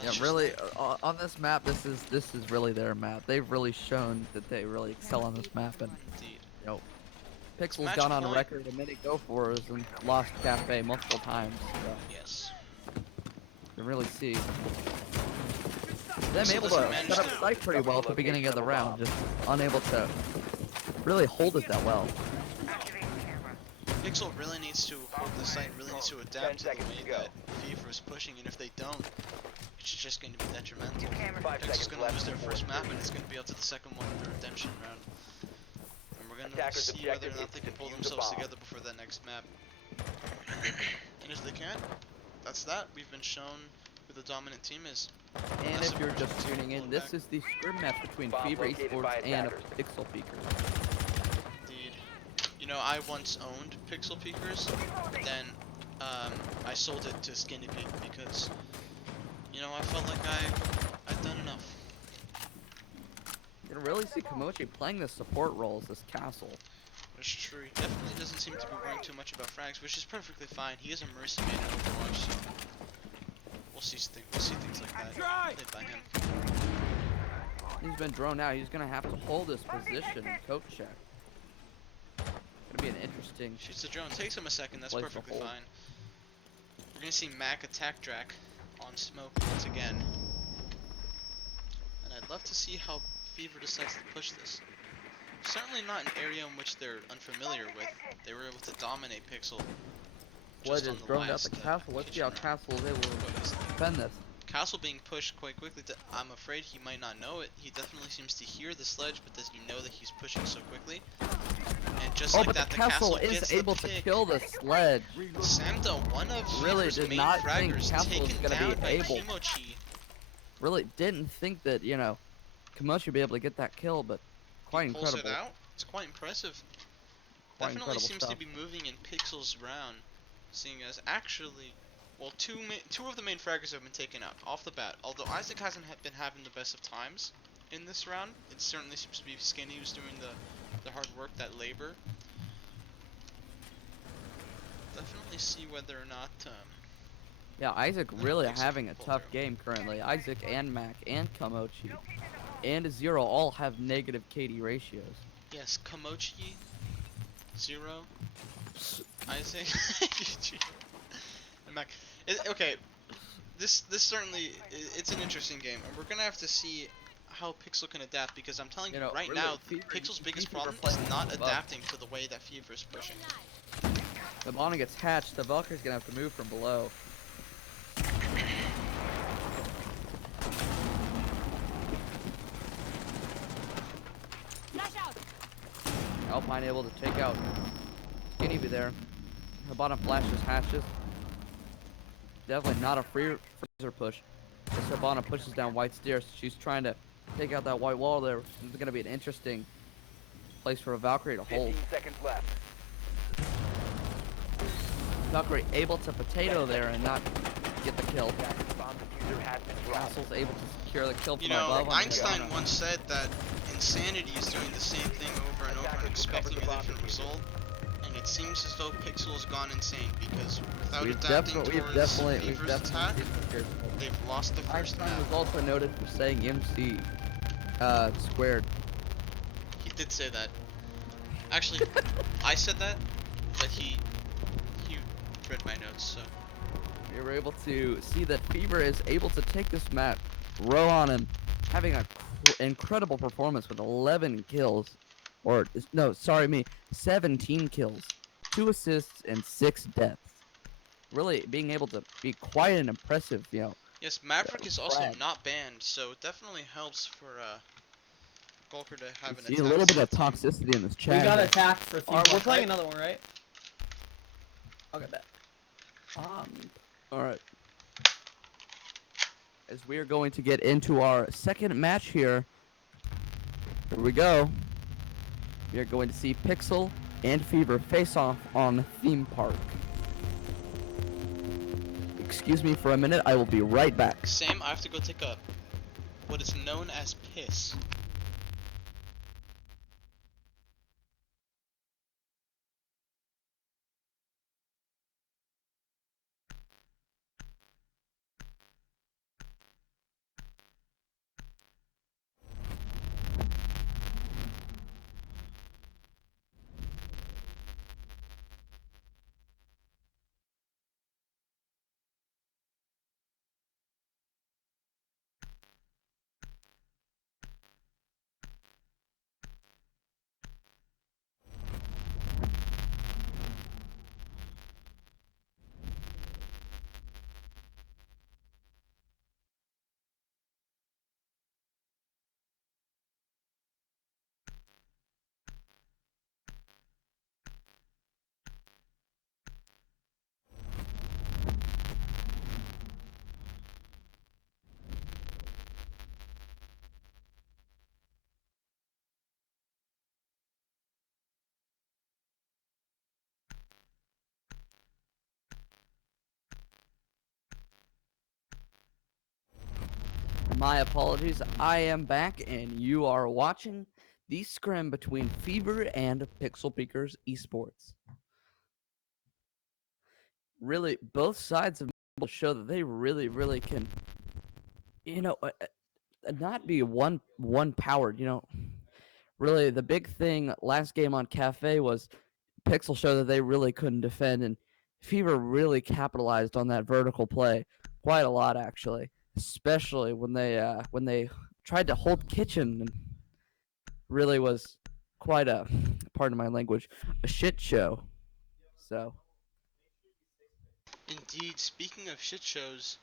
That's just really, like- on this map, this is really their map. They've really shown that they really excel on this map, and Indeed. you know, Pixel's match gone on point. record admitting go-fors and lost Cafe multiple times. So Yes. you can really see them So able does he to manage set up to- site pretty well at the beginning of the round, just unable to really hold it that well. Activating camera. Pixel really needs to hold the site, really needs to 10 adapt to the seconds way to go. that Fever is pushing, and if they don't, it's just going to be detrimental. Camera. 5 Pixel's seconds going to left lose their before first map, insertion. and it's going to be up to the second one in the redemption round. And we're going to Attackers' see whether or objective not is they to can pull defuse the themselves bomb. together before that next map. And if they can, that's that. We've been shown who the dominant team is. And Unless if you're we're just tuning in, this back. is the scrim match between Bomb Fever located by Esports and attackers. Pixel Peakers. Indeed. You know, I once owned Pixel Peakers, but then I sold it to Skinny Pete because, you know, I felt like I'd done enough. You can really see Komochi playing the support role as this castle. Which is true. He definitely doesn't seem to be worrying too much about frags, which is perfectly fine. He is a mercy man in Overwatch, so we'll see things like that played by him. He's been drone out. He's gonna have to hold his position and coat check. Gonna be an interesting. Shoots the drone, takes him a second, that's Place to perfectly hold. fine. We're gonna see Mac attack Drac on Smoke once again. And I'd love to see how Fever decides to push this. Certainly not an area in which they're unfamiliar with. They were able to dominate Pixel. Blood just on is the droned out last, the castle. Let's see how kitchen round. Castle is able to defend this. Castle being pushed quite quickly. I'm afraid he might not know it. He definitely seems to hear the sledge, but does he know that he's pushing so quickly? And just Oh, like but that, the castle gets is the able to pick. kill the sledge. Samdo, one of Really Fever's did main not think fraggers, Castle was taken gonna be down by able- Kimochi. Really didn't think that, you know, Komochi would be able to get that kill, but quite He pulls incredible. it out. It's quite impressive. Quite Definitely incredible seems stuff. to be moving in Pixel's round. seeing as actually, well, two of the main fraggers have been taken out off the bat. Although Isaac hasn't been having the best of times in this round, it certainly seems to be Skinny who's doing the hard work, that labor. Definitely see whether or not Yeah, Isaac I really think so having a can pull tough through. game currently. Isaac and Mac and Kamochi and Zero all have negative KD ratios. Yes, Komochi, Zero, Isaac, and Mac. Okay, this certainly it's an interesting game, and we're gonna have to see how Pixel can adapt, because I'm telling you, You know, right really, now, Fever, Pixel's you biggest see Fever problem is playing not above. adapting to the way that Fever is pushing. The Bonnie gets hatched. The Valkyrie's gonna have to move from below. Alpine able to take out Skinny be there. The bottom flashes, hatches. Definitely not a freezer push. As Hibana pushes down white stairs, she's trying to take out that white wall there. It's going to be an interesting place for a Valkyrie to hold. 15 seconds left. Valkyrie able to potato there and not get the kill. Bomb diffuser has been dropped. Castle's able to secure the kill You from know, above. on Einstein Hibana. once said that insanity is doing the same thing over and over and expecting a different result. And it seems as though Pixel has gone insane, because without We've adapting definitely, towards Fever's attack, they've lost the first Einstein map. was also noted for saying MC squared. He did say that. Actually, I said that, but he read my notes, so. We were able to see that Fever is able to take this map, row on him, having an incredible performance with 11 kills. Or, no, sorry me, 17 kills, 2 assists, and 6 deaths. Really being able to be quite an impressive, Yes, Maverick is also frag. not banned, so it definitely helps for Volker to have an See attack. a little bit of team. toxicity in this chat. We got here. attacked for 3 We're blocks, playing right? another one, right? Okay, bet. Alright. As we are going to get into our second match here. Here we go. We are going to see Pixel and Fever face off on Theme Park. Excuse me for a minute, I will be right back. Same, I have to go take a what is known as piss. My apologies, I am back and you are watching the scrim between Fever and Pixel Peakers Esports. Really, both sides of show that they really can, not be one powered. Really the big thing last game on Cafe was Pixel showed that they really couldn't defend, and Fever really capitalized on that vertical play quite a lot actually, especially when they tried to hold kitchen, and really was quite a, pardon my language, a shit show. So Indeed, speaking of shit shows,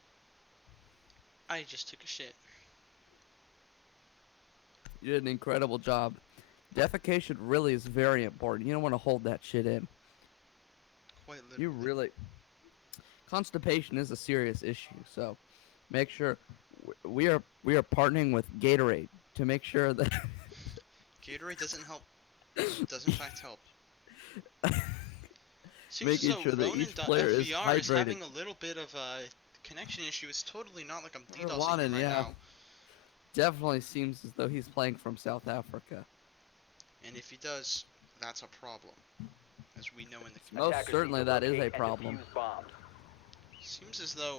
I just took a shit. you did an incredible job. Defecation really is very important. You don't want to hold that shit in. Quite You literally. really, constipation is a serious issue, so make sure we are partnering with Gatorade to make sure that Gatorade doesn't help. Does in fact help. Seems as making though sure that each player is Ronan.fvr is hydrated. having a little bit of a connection issue. It's totally not like I'm DDoSing him Ronan, right yeah. now. Definitely seems as though he's playing from South Africa. And if he does, that's a problem, as we know in the community. Most Attackers need certainly to that is a locate and problem. defuse bombs. Seems as though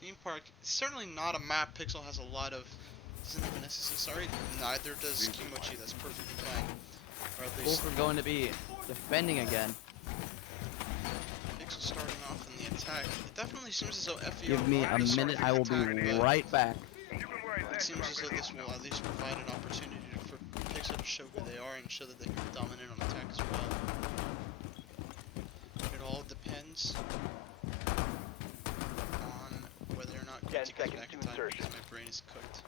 theme park is certainly not a map Pixel has a lot of. Doesn't have an SSC. Sorry, neither does Kimochi. That's perfectly fine. Or at least Both are going to be defending again. Pixel starting off in the attack. It definitely seems as though FER Give me are a starting minute, the I will be attack, but right back. it seems as though this will at least provide an opportunity for Pixel to show who they are and show that they can be dominant on attack as well. It all depends on whether or not 10 Quincy gets seconds back to in time insertion. because my brain is cooked.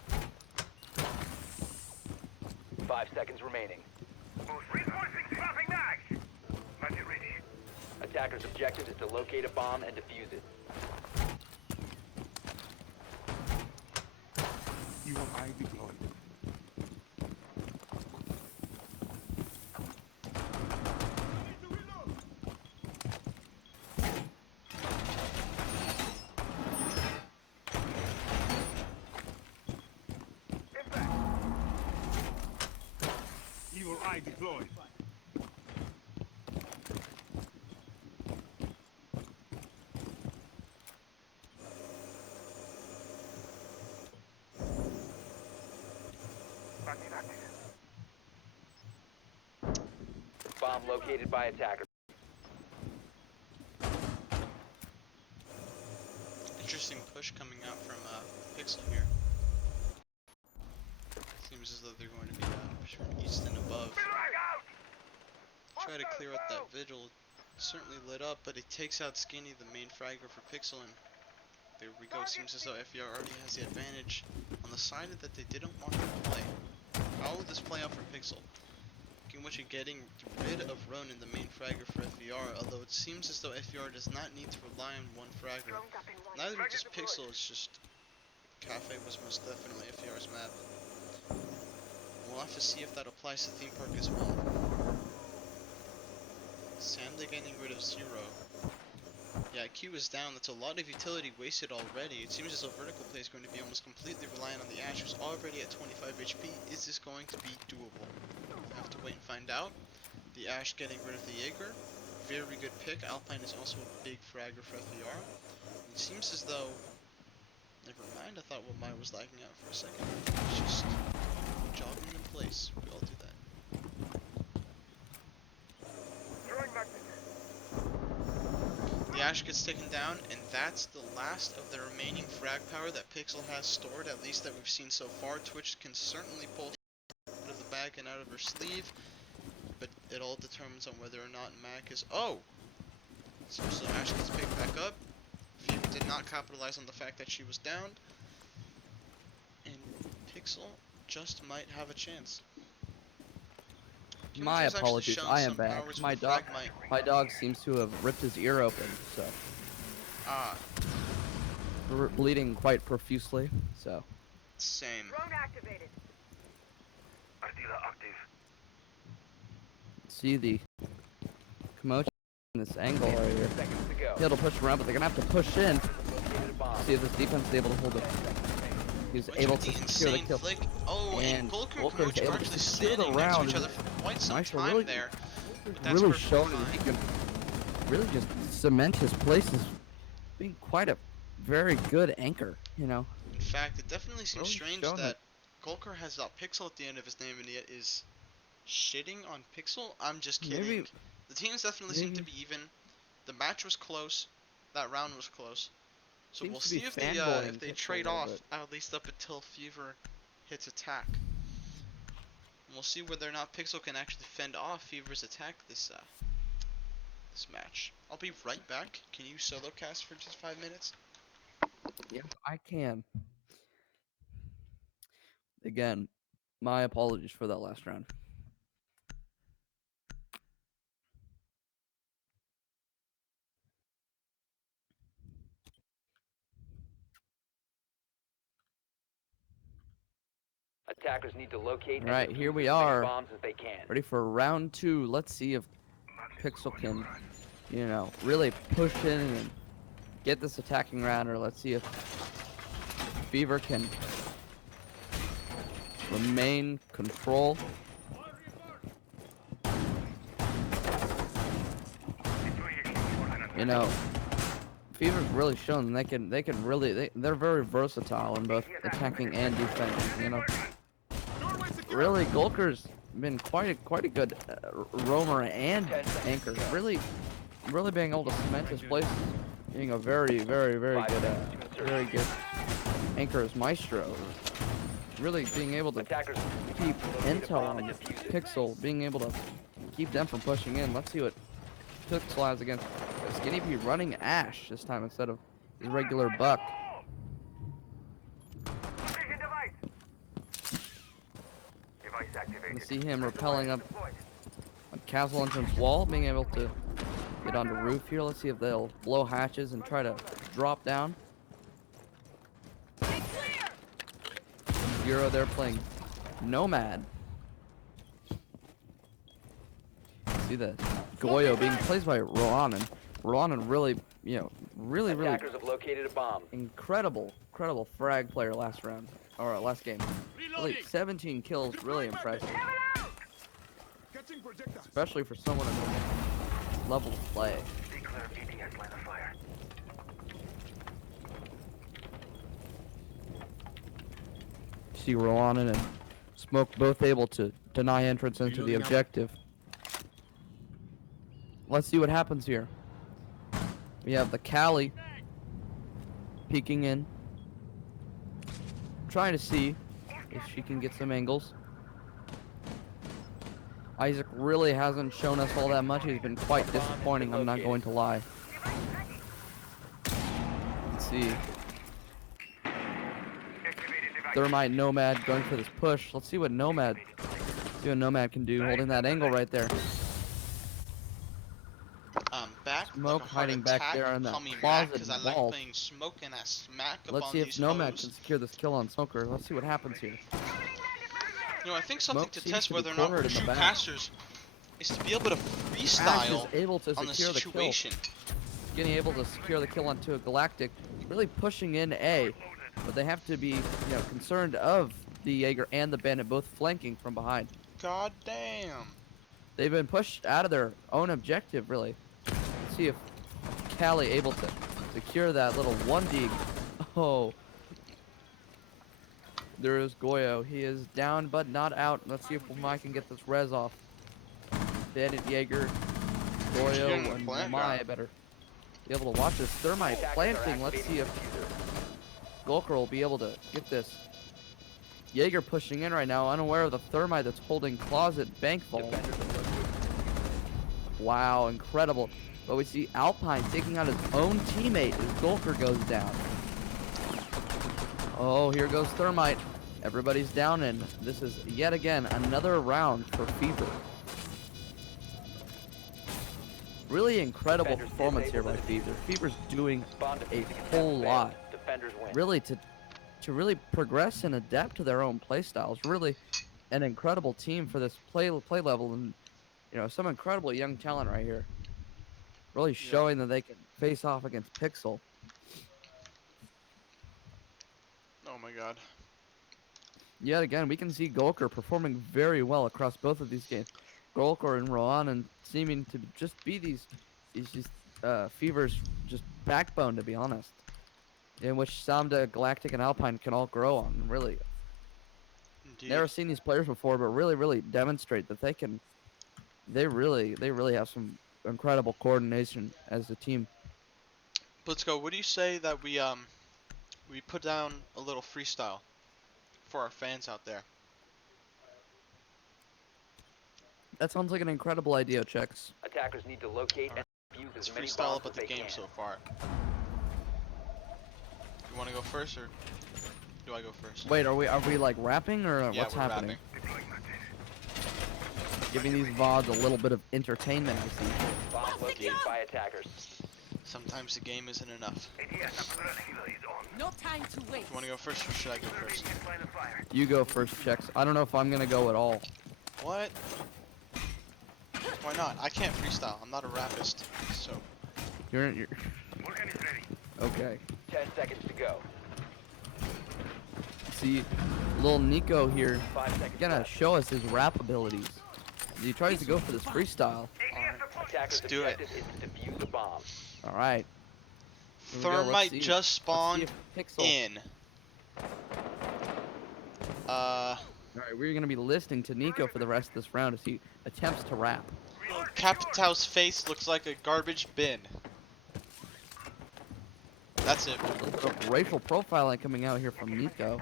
5 seconds remaining. Reinforcing swapping mags. Budget ready. Attackers' objective is to locate a bomb and defuse it. You want I deployed. Evil eye deployed. Bomb located by attacker. Interesting push coming out from Pixel here. Seems as though they're going to be pushed from east and above. Try to clear out that vigil. Certainly lit up, but it takes out Skinny, the main fragger for Pixel, and there we go. Seems as though FER already has the advantage on the side that they didn't want to play. How will this play out for Pixel? Kimochi getting rid of Ronan, the main fragger for FER, although it seems as though FER does not need to rely on one fragger. Neither does Pixel, it's just Cafe was most definitely FER's map. We'll have to see if that applies to Theme Park as well. Sanda getting rid of Zero. Yeah, Q is down. That's a lot of utility wasted already. It seems as though vertical play is going to be almost completely reliant on the Ash, who's already at 25 HP. Is this going to be doable? We'll have to wait and find out. The Ash getting rid of the Jaeger. Very good pick. Alpine is also a big fragger for FER. It seems as though... Never mind, I thought Wamai was lagging out for a second. It's just jogging in place. We all do that. The Ash gets taken down, and that's the last of the remaining frag power that Pixel has stored, at least that we've seen so far. Twitch can certainly pull out of the bag and out of her sleeve, but it all determines on whether or not Mac is... Oh! So Ash gets picked back up. Fever did not capitalize on the fact that she was downed, and Pixel just might have a chance. My Kimochi's actually apologies, shown I am some back. powers My with dog, Fragmite. my dog seems to have ripped his ear open, so Ah, bleeding quite profusely. So same. Drone activated. Ardila active. see the Kimochi in this angle right here. Seconds to go. He'll push around, but they're gonna have to push in. Located a bomb. See if this defense is able to hold it. He's able to secure the kill. Flick. Oh, and Golker and Volker's Kimochi able are to actually secure the standing next to round. each other for quite some Nice, time really- there. But that's Really perfectly showing that he fine. can really just cement his place as being quite a very good anchor, you know. In fact, it definitely seems Really strange shown that it. Golker has Pixel at the end of his name and yet is shitting on Pixel. I'm just kidding. Maybe- The teams definitely seem to maybe- be even. The match was close. That round was close. So Seems we'll to see be if fanboying they Pixel a trade little off bit. at least up until Fever hits attack. And we'll see whether or not Pixel can actually fend off Fever's attack this match. I'll be right back. Can you solo cast for just 5 minutes? Yes, I can. Again, my apologies for that last round. Attackers need to locate Alright, and defuse here we as many are. bombs as they can. Ready for round 2. Let's see if Pixel can you know, really push in and get this attacking round, or let's see if Fever can remain control. You know, Fever's really shown they can really they're very versatile in both attacking and defense. You know, really Gulker's been quite a good roamer and anchor. Really being able to cement his place, being a very good anchor as maestro. Really being able to Attackers keep located a intel bomb on and defuse it. Pixel, being able to keep them from pushing in. Let's see what Pixel has against Skinny P running Ash this time instead of his regular Buck. Vision device. Device activated. You see him repelling up a castle entrance wall, being able to get onto roof here. Let's see if they'll blow hatches and try to drop down. Euro there playing Nomad. See the Goyo being played by Roanan. Roanan really, you know, really Attackers have located a bomb. incredible frag player last round, or last game. Really 17 kills, really impressive. Catching projectiles. Especially for someone in this level of play. Declare BDS line of fire. See Roanan and Smoke both able to deny entrance into the objective. Let's see what happens here. We have the Cali peeking in, trying to see if she can get some angles. Isaac really hasn't shown us all that much. He's been quite disappointing, I'm not going to lie. Let's see. Thermite Nomad going for this push. Let's see what Nomad can do, holding that angle right there. Back. Smoke like a heart hiding back attack, there in that call me closet Mac, 'cause I like vault. playing smoke and I smack up Let's on see if these Nomad foes. can secure this kill on Smoker. Let's see what happens here. You know, I think something Smoke to seems test to be whether or not cornered we're in the true back. casters is to be able to Ash freestyle is able to on the secure the kill. situation. Getting able to secure the kill onto a Galactic, really pushing in A, but they have to be, you know, concerned of the Jaeger and the Bandit both flanking from behind. God damn. They've been pushed out of their own objective, really. Let's see if Cali able to secure that little 1D. Oh. There is Goyo. He is down but not out. Let's see if Mike can get this res off. Bandit, Jaeger, Goyo, Getting the and plant Mai down. better be able to watch this Thermite Attackers are planting. Let's see activating if Gulker will be able to get this. Jaeger pushing in right now, unaware of the Thermite that's holding Closet Bank Vault. Defenders have located. Wow, incredible. But we see Alpine taking out his own teammate as Gulker goes down. Oh, here goes Thermite. Everybody's down, and this is yet again another round for Fever. Really incredible Defenders performance here by disabled. Fever. Fever's doing Bomb a defusing whole attempt lot. failed. Defenders win. Really to really progress and adapt to their own play styles. Really an incredible team for this play level, and you know, some incredible young talent right here. Really showing that they can face off against Pixel. Oh my god. Yet again, we can see Gulker performing very well across both of these games. Gulker and Roanan seeming to just be these Fever's just backbone, to be honest. In which Samda, Galactic, and Alpine can all grow on, really. Indeed. Never seen these players before, but really demonstrate that they can. They really have some incredible coordination as a team. Let's go. What do you say that we put down a little freestyle for our fans out there? That sounds like an incredible idea, Chex. Attackers need to locate Alright. and defuse Let's as many freestyle bombs about as the they game can. so far. You want to go first, or do I go first? Wait, are we like rapping, or Yeah, what's we're happening? rapping. Giving these VODs a little bit of entertainment, I see. Bomb located by attackers. Sometimes the game isn't enough. ADS up and running. He's on. No time to waste. You want to go first, or should I go first? BDS line of fire. You go first, Chex. I don't know if I'm gonna go at all. What? Why not? I can't freestyle. I'm not a rapist. So. You're Vulcan is ready. okay. 10 seconds to go. See, little Nico here 5 seconds gonna left. show us his rap abilities. He tries to go for this freestyle. Attackers' Let's do it. objective is to defuse a bomb. All right. Here we go, let's Thermite see. just Let's see spawned if Pixel. in. All right, we're gonna be listening to Nico for the rest of this round as he attempts to rap. Capitau's face looks like a garbage bin. That's it. A little bit of racial profiling coming out here from Nico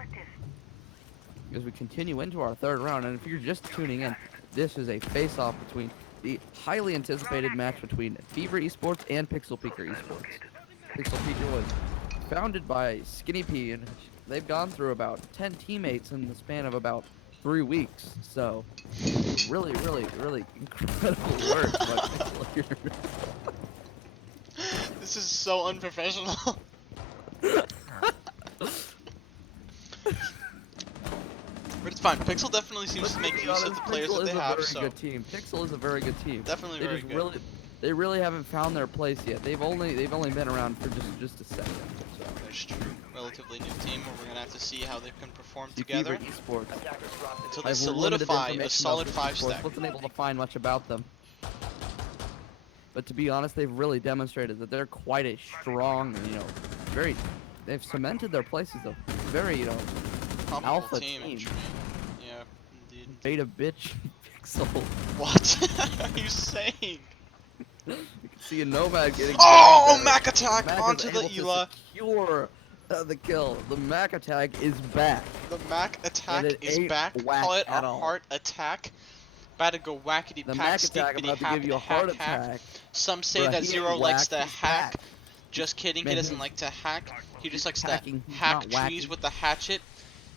as we continue into our third round. And if you're just tuning in, this is a face-off between the highly anticipated match between Fever Esports and Pixel Peeker Esports. Pixel Peeker was founded by Skinny P, and they've gone through about 10 teammates in the span of about 3 weeks. So, really, really, really incredible work by Pixel here. This is so unprofessional. But it's fine. Pixel definitely seems Let's to be make use of honest, the players Pixel that they is a have, very so good team. Pixel is a very good team. definitely They very just good. they really haven't found their place yet. They've only been around for just a second. So. That's true. Relatively new team, where we're gonna have to see how they can perform The together Fever Esports. Attackers dropped until into they I've limited solidify a information solid about Fever 5-stack. Esports. Wasn't able to find much about them. But to be honest, they've really demonstrated that they're quite a strong, very. They've cemented their place as a very, Comparable alpha team. team. Yeah, indeed. beta bitch Pixel. What are you saying? You can see a Nomad getting. Oh, better. Mac attack Mac is onto the able to Ela. secure the kill. The Mac attack is back. The Mac attack it is ain't back. whack Call it at our all. heart attack. About to go whackity The pack, Mac attack stickity about to hack, give you a hack, heart hack. attack. Some say Bruh, that he Zero ain't likes whack, to he's hack. back. Just kidding, Man, he doesn't he's like to hack. He just likes hacking, to he's hack not trees whacking. with the hatchet.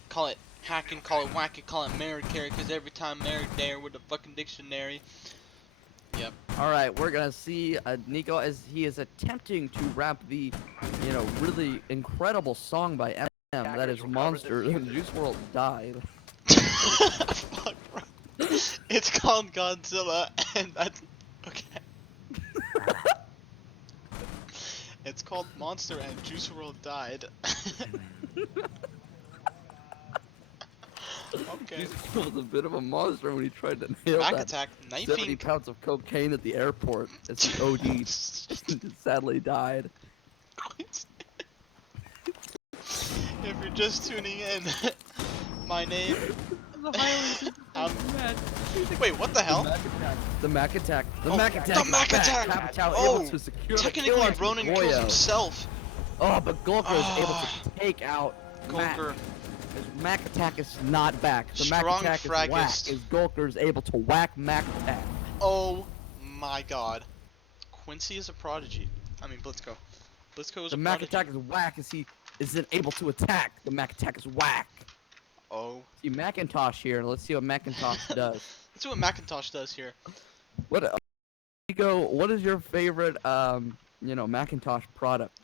Call it hacking, call it whacking, call it married carry, because every time married there with the fucking dictionary. Yep. All right, we're gonna see Nico as he is attempting to rap the, really incredible song by Eminem that is Monster. Juice WRLD died. Fuck, bro. It's called Godzilla, and that's okay. It's called Monster, and Juice WRLD died. Okay. Juice WRLD was a bit of a monster when he tried to nail Back that attack, 70 knifing. pounds of cocaine at the airport as he OD'd. Sadly died. If you're just tuning in, my name. Wait, what the hell? The Mac attack. The Oh, Mac attack. the Mac attack! Capitao Oh, able to secure the Technically, kill on Ronan kills Goyo. himself. Oh, but Golker is able Ah. to take out Mac. Golker. His Mac attack is not back. The Mac Strong attack is fragist. whack. Is Golker is able to whack Mac attack. Oh my god. Quincy is a prodigy. I mean, Blitzko. Blitzko is The a Mac prodigy. attack is whack as he isn't able to attack. The Mac attack is whack. Oh. See Macintosh here. Let's see what Macintosh does. Let's see what Macintosh does here. What, Nico? What is your favorite, Macintosh product?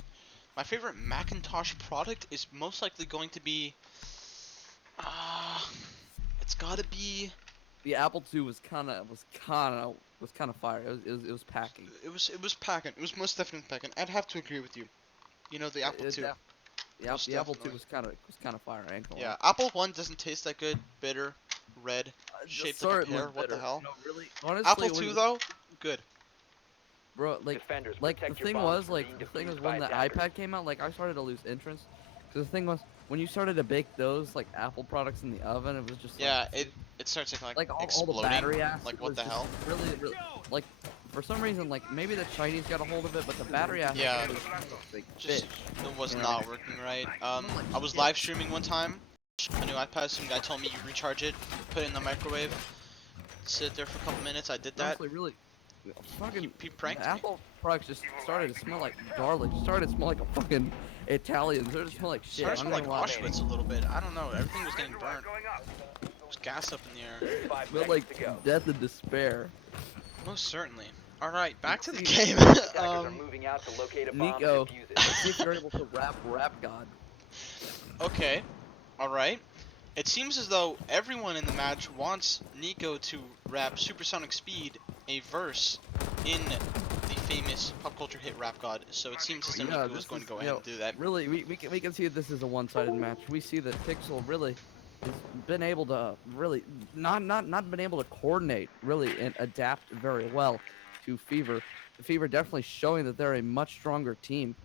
My favorite Macintosh product is most likely going to be. It's gotta be. The Apple II was kind of fire. It was packing. It was packing. It was most definitely packing. I'd have to agree with you. You know, the Apple II. Most The Apple II definitely. was kind of fire. I ain't gonna Yeah, lie. Apple One doesn't taste that good. Bitter, red, The shaped like a start pear. was What the bitter. hell? Really, honestly, Apple when II you- though, good. bro, Defenders, the protect your thing bombs was from being the thing was defused when by the attackers. iPad came out, like I started to lose interest. Cause the thing was when you started to bake those like Apple products in the oven, it was just Yeah, it starts to like all exploding. the battery acid. Like what was the just hell? Really, like for some reason, like maybe the Chinese got a hold of it, but the battery acid Yeah. was like Just fish. it was Yeah. not working right. like I was shit. live streaming one time. A new iPad. Some guy told me you recharge it, put it in the microwave, sit there for a couple minutes. I did that. Honestly, really, fucking He pranked the me. Apple products just started to smell like garlic. Started to smell like a fucking Italian. Started to smell like shit. Started to I'm smell not like gonna lie. Auschwitz a little bit. I don't know. Everything was getting burnt. Going up. There was gas up in the air. 5 Smelled seconds like to go. death and despair. Most certainly. All right, back to the See- game. Attackers are moving out to locate a bomb Nico, and defuse let's see it. if you're able to rap God. Okay. All right. It seems as though everyone in the match wants Nico to rap Supersonic Speed, a verse in the famous pop culture hit Rap God. So it seems as though Nico is going to go ahead and do that. Really, we can see that this is a one-sided match. We see that Pixel really has been able to really not been able to coordinate really and adapt very well to Fever. Fever definitely showing that they're a much stronger team.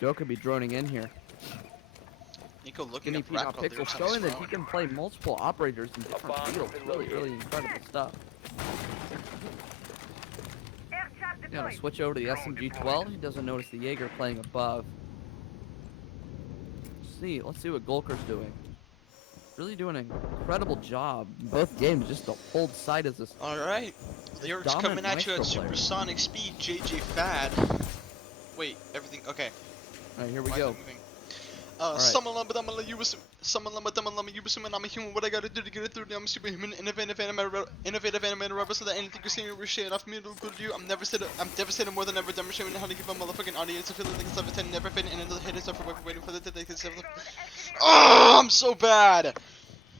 Joe could be droning in here. Nico looking Skinny up Pete on Rap God Pixel lyrics on his showing that he phone. can play multiple operators in different bomb has fields. been Really, located. really incredible stuff. Air trap Gonna deployed. switch over to the SMG-12. He doesn't notice the Jaeger playing above. Let's see what Gulker's doing. Really doing an incredible job in both games just to hold sight as this. Alright. Lyrics dominant coming at you at Maestro player. Supersonic Speed, JJ Fad. Wait, everything. Okay. All right, here we Why is go. it moving? right. Someone lama you was someone lama you was I'm a human. What I gotta do to get it through? I'm a superhuman, innovative animated rubber, so that anything you see me shit off me to include you. I'm devastated more than ever, demonstrating how to give a motherfucking audience a feeling like it's levitating, never fading, and another hit is up for waiting for the day they can save them. Oh, I'm so bad.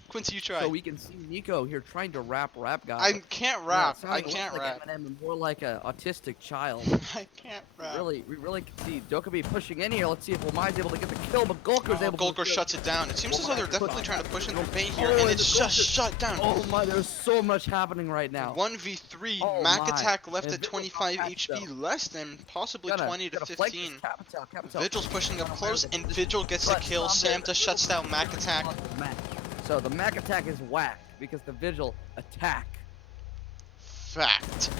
Quincy, you try. So we can see Nico here trying to rap God. I can't Yeah, it rap. sounded I less can't like rap. Eminem and more like a autistic child. I can't rap. We really can see Dokkaebi pushing in here. Let's see if Wamai's able to get the kill, but Gulker's able to. Gulker shuts it down. It seems as though they're definitely trying to push in their bait here, Oh, and and it's the just Gulker- shut down. Oh my, there's so much happening right now. 1v3, Oh Mac my. Attack left And at Vigil's 25 not HP, though. less than possibly 20 to Gotta flank this 15. Capital. Vigil's pushing up Gotta close, fire and this. Vigil gets the But kill. someday Samta shuts down Mac Attack. So the Mac Attack is whacked because the Vigil attack. Fact.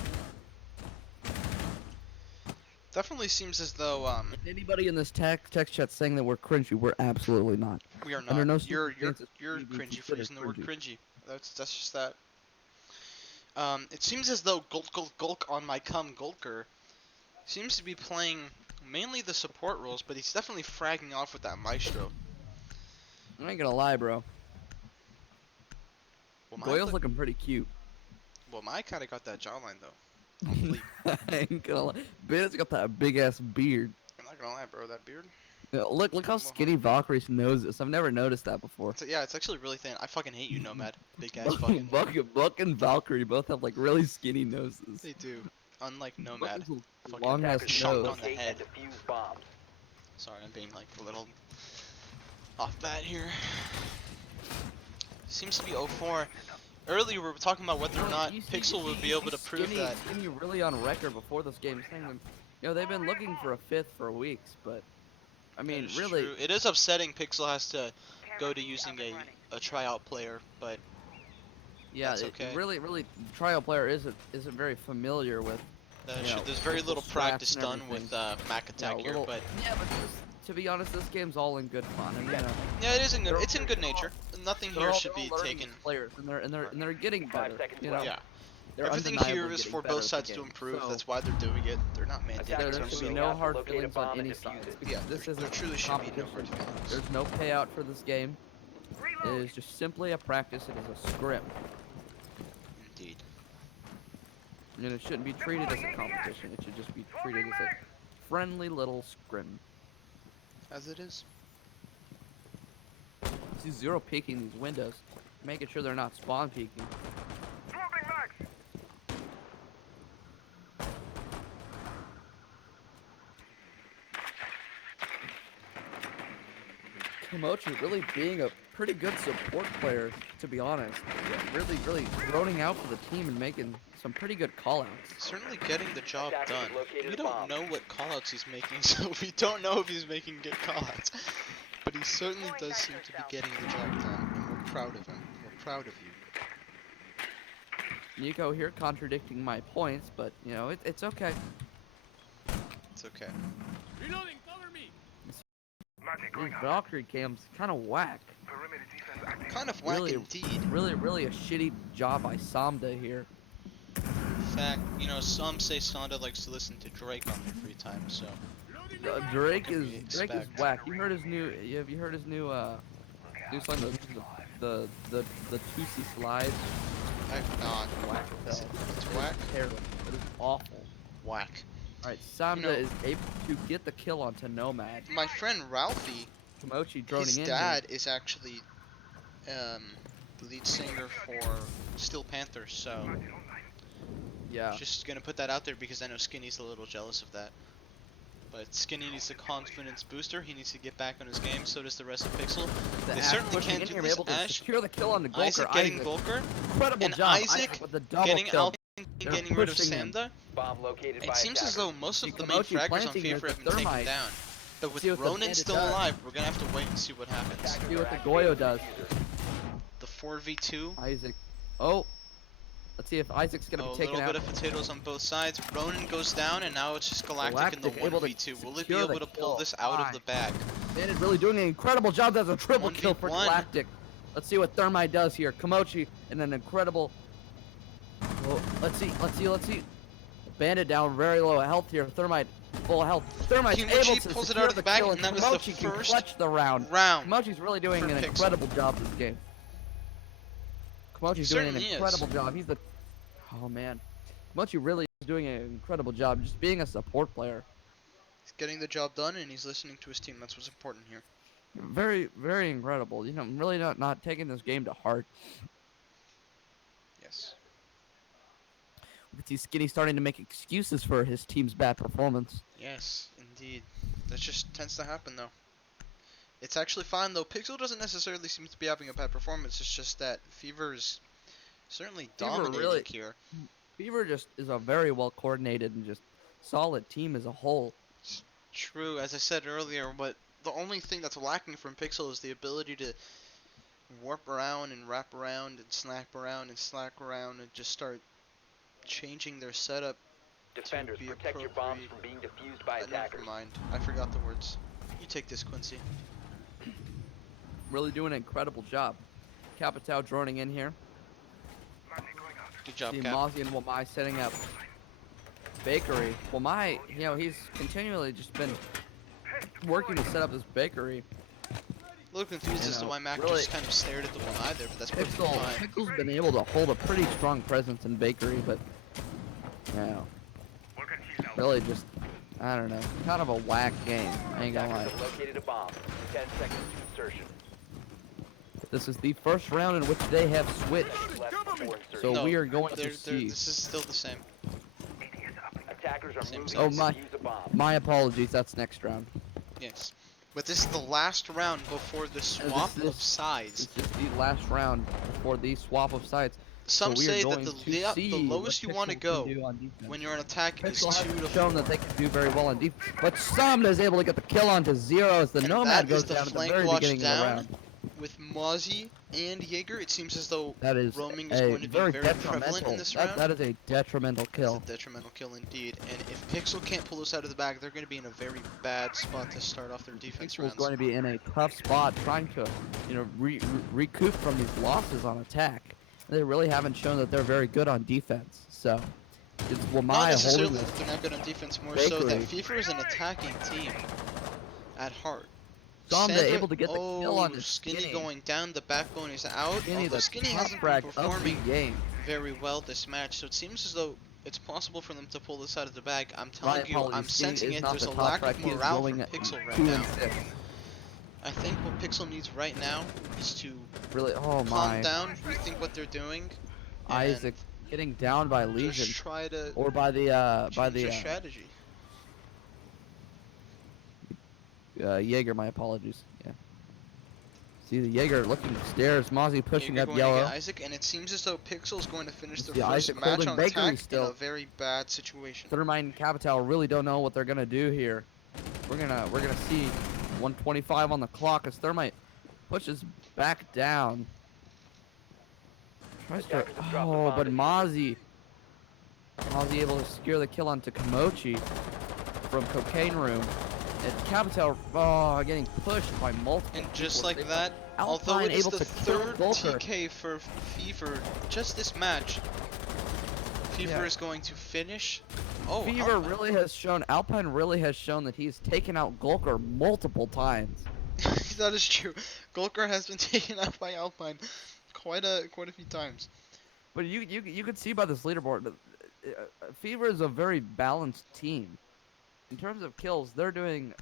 Definitely seems as though Anybody in this text chat saying that we're cringy, we're absolutely not. we are Under not. no You're circumstances you're should we be cringy for considered using the word cringy. That's just that. It seems as though Gulk on my cum Gulker seems to be playing mainly the support roles, but he's definitely fragging off with that Maestro. I ain't gonna lie, bro. Well, Goyle's looking pretty cute. Well, my kind of got that jawline though. On fleek. I ain't gonna lie. Ben's got that big ass beard. I'm not gonna lie, bro. That beard. Yeah, look how skinny Valkyrie's nose is. I've never noticed that before. Yeah, it's actually really thin. I fucking hate you, Nomad. Big ass fucking. Buck and Valkyrie both have like really skinny noses. They do. Unlike Buck Nomad. has a Fucking long ass Attackers shot nose. on the locate head. and defuse bombs. Sorry, I'm being like a little off bat here. Seems to be 0-4. Earlier we were talking about whether or not Pixel would be able to prove that. Skinny really on record before this game saying that, you know, they've been looking for a fifth for weeks, but I mean, That is really, true. It is upsetting Pixel has to go to using a tryout player, but yeah, that's it okay. really, trial player isn't very familiar with. You know, there's very little Pixel's practice strats and done with everything. Mac Attack You know, here, little- but yeah, but to be honest, this game's all in good fun, and you know, yeah, it is in good. they're- It's in good nature. Nothing they're here all- should they're be all learning taken. as players, and they're getting 5 better. seconds You know, left. Yeah. they're Everything undeniably here is getting for better both at the sides to game. improve. So, That's why they're doing it. They're not mandating. there Attackers should be are no looking hard to locate a feelings on bomb any and side. defuse it. Because this There isn't truly should be no hard competition. feelings. There's no payout for this game. It Reload. is just simply a practice. It is a scrim. Indeed. And it shouldn't be treated as a competition. It should just be treated as a friendly little scrim. As it is. See Zero peeking these windows, making sure they're not spawn peeking. Swapping max. Komochi really being a pretty good support player, to be honest. Really droning out for the team and making some pretty good callouts. Certainly getting the job Attackers done. have located We a don't bomb. know what callouts he's making, so we don't know if he's making good callouts. But he certainly does seem to be getting the job done, and we're proud of him. We're proud of you. Nico here contradicting my points, but you know it's okay. It's okay. Reloading, cover me. Magic These going up. Valkyrie cams kind of whack. Perimeter defense active. Kind of whack Really- indeed. Really a shitty job by Samda here. In fact, you know, some say Sonda likes to listen to Drake on their free time, so Drake What is can we expect? whack. You heard his new? Have you heard his new song, the 2C slide? I've not. Whack as Is hell. It's whack. Terrible. It is awful. Whack. All right, Samda You know- is able to get the kill onto Nomad. My friend Ralphie Komochi droning his in dad is actually the lead singer for Steel Panther, so here. Yeah. just gonna put that out there because I know Skinny's a little jealous of that. But Skinny needs a confidence booster. He needs to get back on his game. So does the rest of Pixel. The They Ash certainly pushing can't in do here, this. able to Ash, secure the kill on the Golker. Isaac getting Volker, Incredible and job. Isaac with the double getting kill. Alpine, They're getting rid of pushing him. Samda. Bomb located by It seems as attackers. though most See of the main Komochi fraggers on planting FIFA as the have been taken thermite. down. But with See what the Ronin bandit still does. alive, we're gonna have to wait and see what happens. Attackers See are what the activating Goyo does. The 4v2. Isaac. Oh. Let's see if Isaac's gonna Oh, a be taken little out. bit of potatoes on both sides. Ronin goes down, and now it's just Galactic in the Galactic able to 1v2. Will it be secure the able to pull kill. this out of the bag? Bandit really doing an incredible job. That's a triple kill for 1v1. Galactic. Let's see what Thermite does here. Komochi and an incredible. Well, let's see. Bandit down very low health here. Thermite full health. Thermite's Kimochi able to pulls it secure out of the bag, kill, and that is the Komochi can first clutch the round. Komochi's really doing for an Pixel. incredible job this game. Komochi's doing an certainly is. incredible job. He's the. Oh man, Komochi really is doing an incredible job just being a support player. He's getting the job done, and he's listening to his team. That's what's important here. Very, very incredible. You know, I'm really not taking this game to heart. Yes. We can see Skinny starting to make excuses for his team's bad performance. Yes, indeed. That just tends to happen, though. It's actually fine, though. Pixel doesn't necessarily seem to be having a bad performance. It's just that Fever is certainly Fever dominating really- here. Fever just is a very well coordinated and just solid team as a whole. True, as I said earlier, but the only thing that's lacking from Pixel is the ability to warp around and wrap around and slack around and slack around and just start changing their setup. Defenders, be protect your bombs appropriate. from being defused by Never attackers. mind, I forgot the words. You take this, Quincy. Really doing an incredible job. Capitao droning in here. Good job, See Cap. Mozzie and Wamai setting up bakery. Wamai, you know, he's continually just been working to set up this bakery. A little confused You as to know, why Mac really- just kind of stared at the one eye there, but that's perfectly fine. Pickle's been able to hold a pretty strong presence in bakery, but you know, really just, I don't know, kind of a whack game. I ain't gonna lie. Attackers have located a bomb. 10 seconds to insertion. This is the first round in which they have switched, Left before insertion. so No, we are going They're, to see. this is still the same. Attackers are Same moving size. Oh, my- to use a bomb. My apologies, that's next round. Yes. But this is the last round before the swap this- of sides. This is the last round before the swap of sides. Some so we are say that going the, to the, see the what lowest you Pixel want to can go do on defense. when you're in attack is Pixel 2 to has shown 4. that they can do very well on defense, but Samda is able to get the kill onto zero as the And Nomad that is goes the down at the flank very watch beginning of the down. round. With Mozzie and Jaeger, it seems as though That is roaming is a going to be very very prevalent detrimental. in this round. That is a detrimental It's kill. a detrimental kill indeed. And if Pixel can't pull this out of the bag, they're going to be in a very bad spot to start off their defense Pixel's rounds. going to be in a tough spot trying to, you know, recoup from these losses on attack. They really haven't shown that they're very good on defense. So it's Not Wamai necessarily holding that this. they're not good on defense, more so that Bakery. FIFA is an attacking team at heart. Samda Sandra- able to get the kill on oh, his Skinny going down, the backbone is out. Skinny, Although the Skinny top hasn't frag been of the performing game. very well this match, so it seems as though it's possible for them to pull this out of the bag. I'm My telling you, apologies, I'm Skinny sensing is it. not There's the a top lack frag. of He is morale going from at Pixel right 2 now. and 6. I think what Pixel needs right now is to Really, oh calm my. down, rethink what they're doing, and Isaac getting down by Legion just try to or by the change their strategy. Jaeger. My apologies. Yeah. See the Jaeger looking stairs. Mozzie pushing Jaeger up going yellow. against Isaac, and it seems as though Pixel's going to finish their See first Isaac match holding on Bakery attack in still. a very bad situation. Thermite and Capital really don't know what they're gonna do here. We're gonna see 125 on the clock as Thermite pushes back down. Tries to, Attackers have dropped the oh, bomb but at Mozzie able to secure the kill onto Komochi from Cocaine Room. And Capital getting pushed by multiple. And just people. like that, although Alpine it is able the to kill third Volker. TK for Fever just this match, Fever Yeah. is going to finish. Oh, Fever Alpine. really has shown, Alpine really has shown that he's taken out Golker multiple times. That is true. Golker has been taken out by Alpine quite a few times. But you could see by this leaderboard, that, Fever is a very balanced team. In terms of kills, they're looking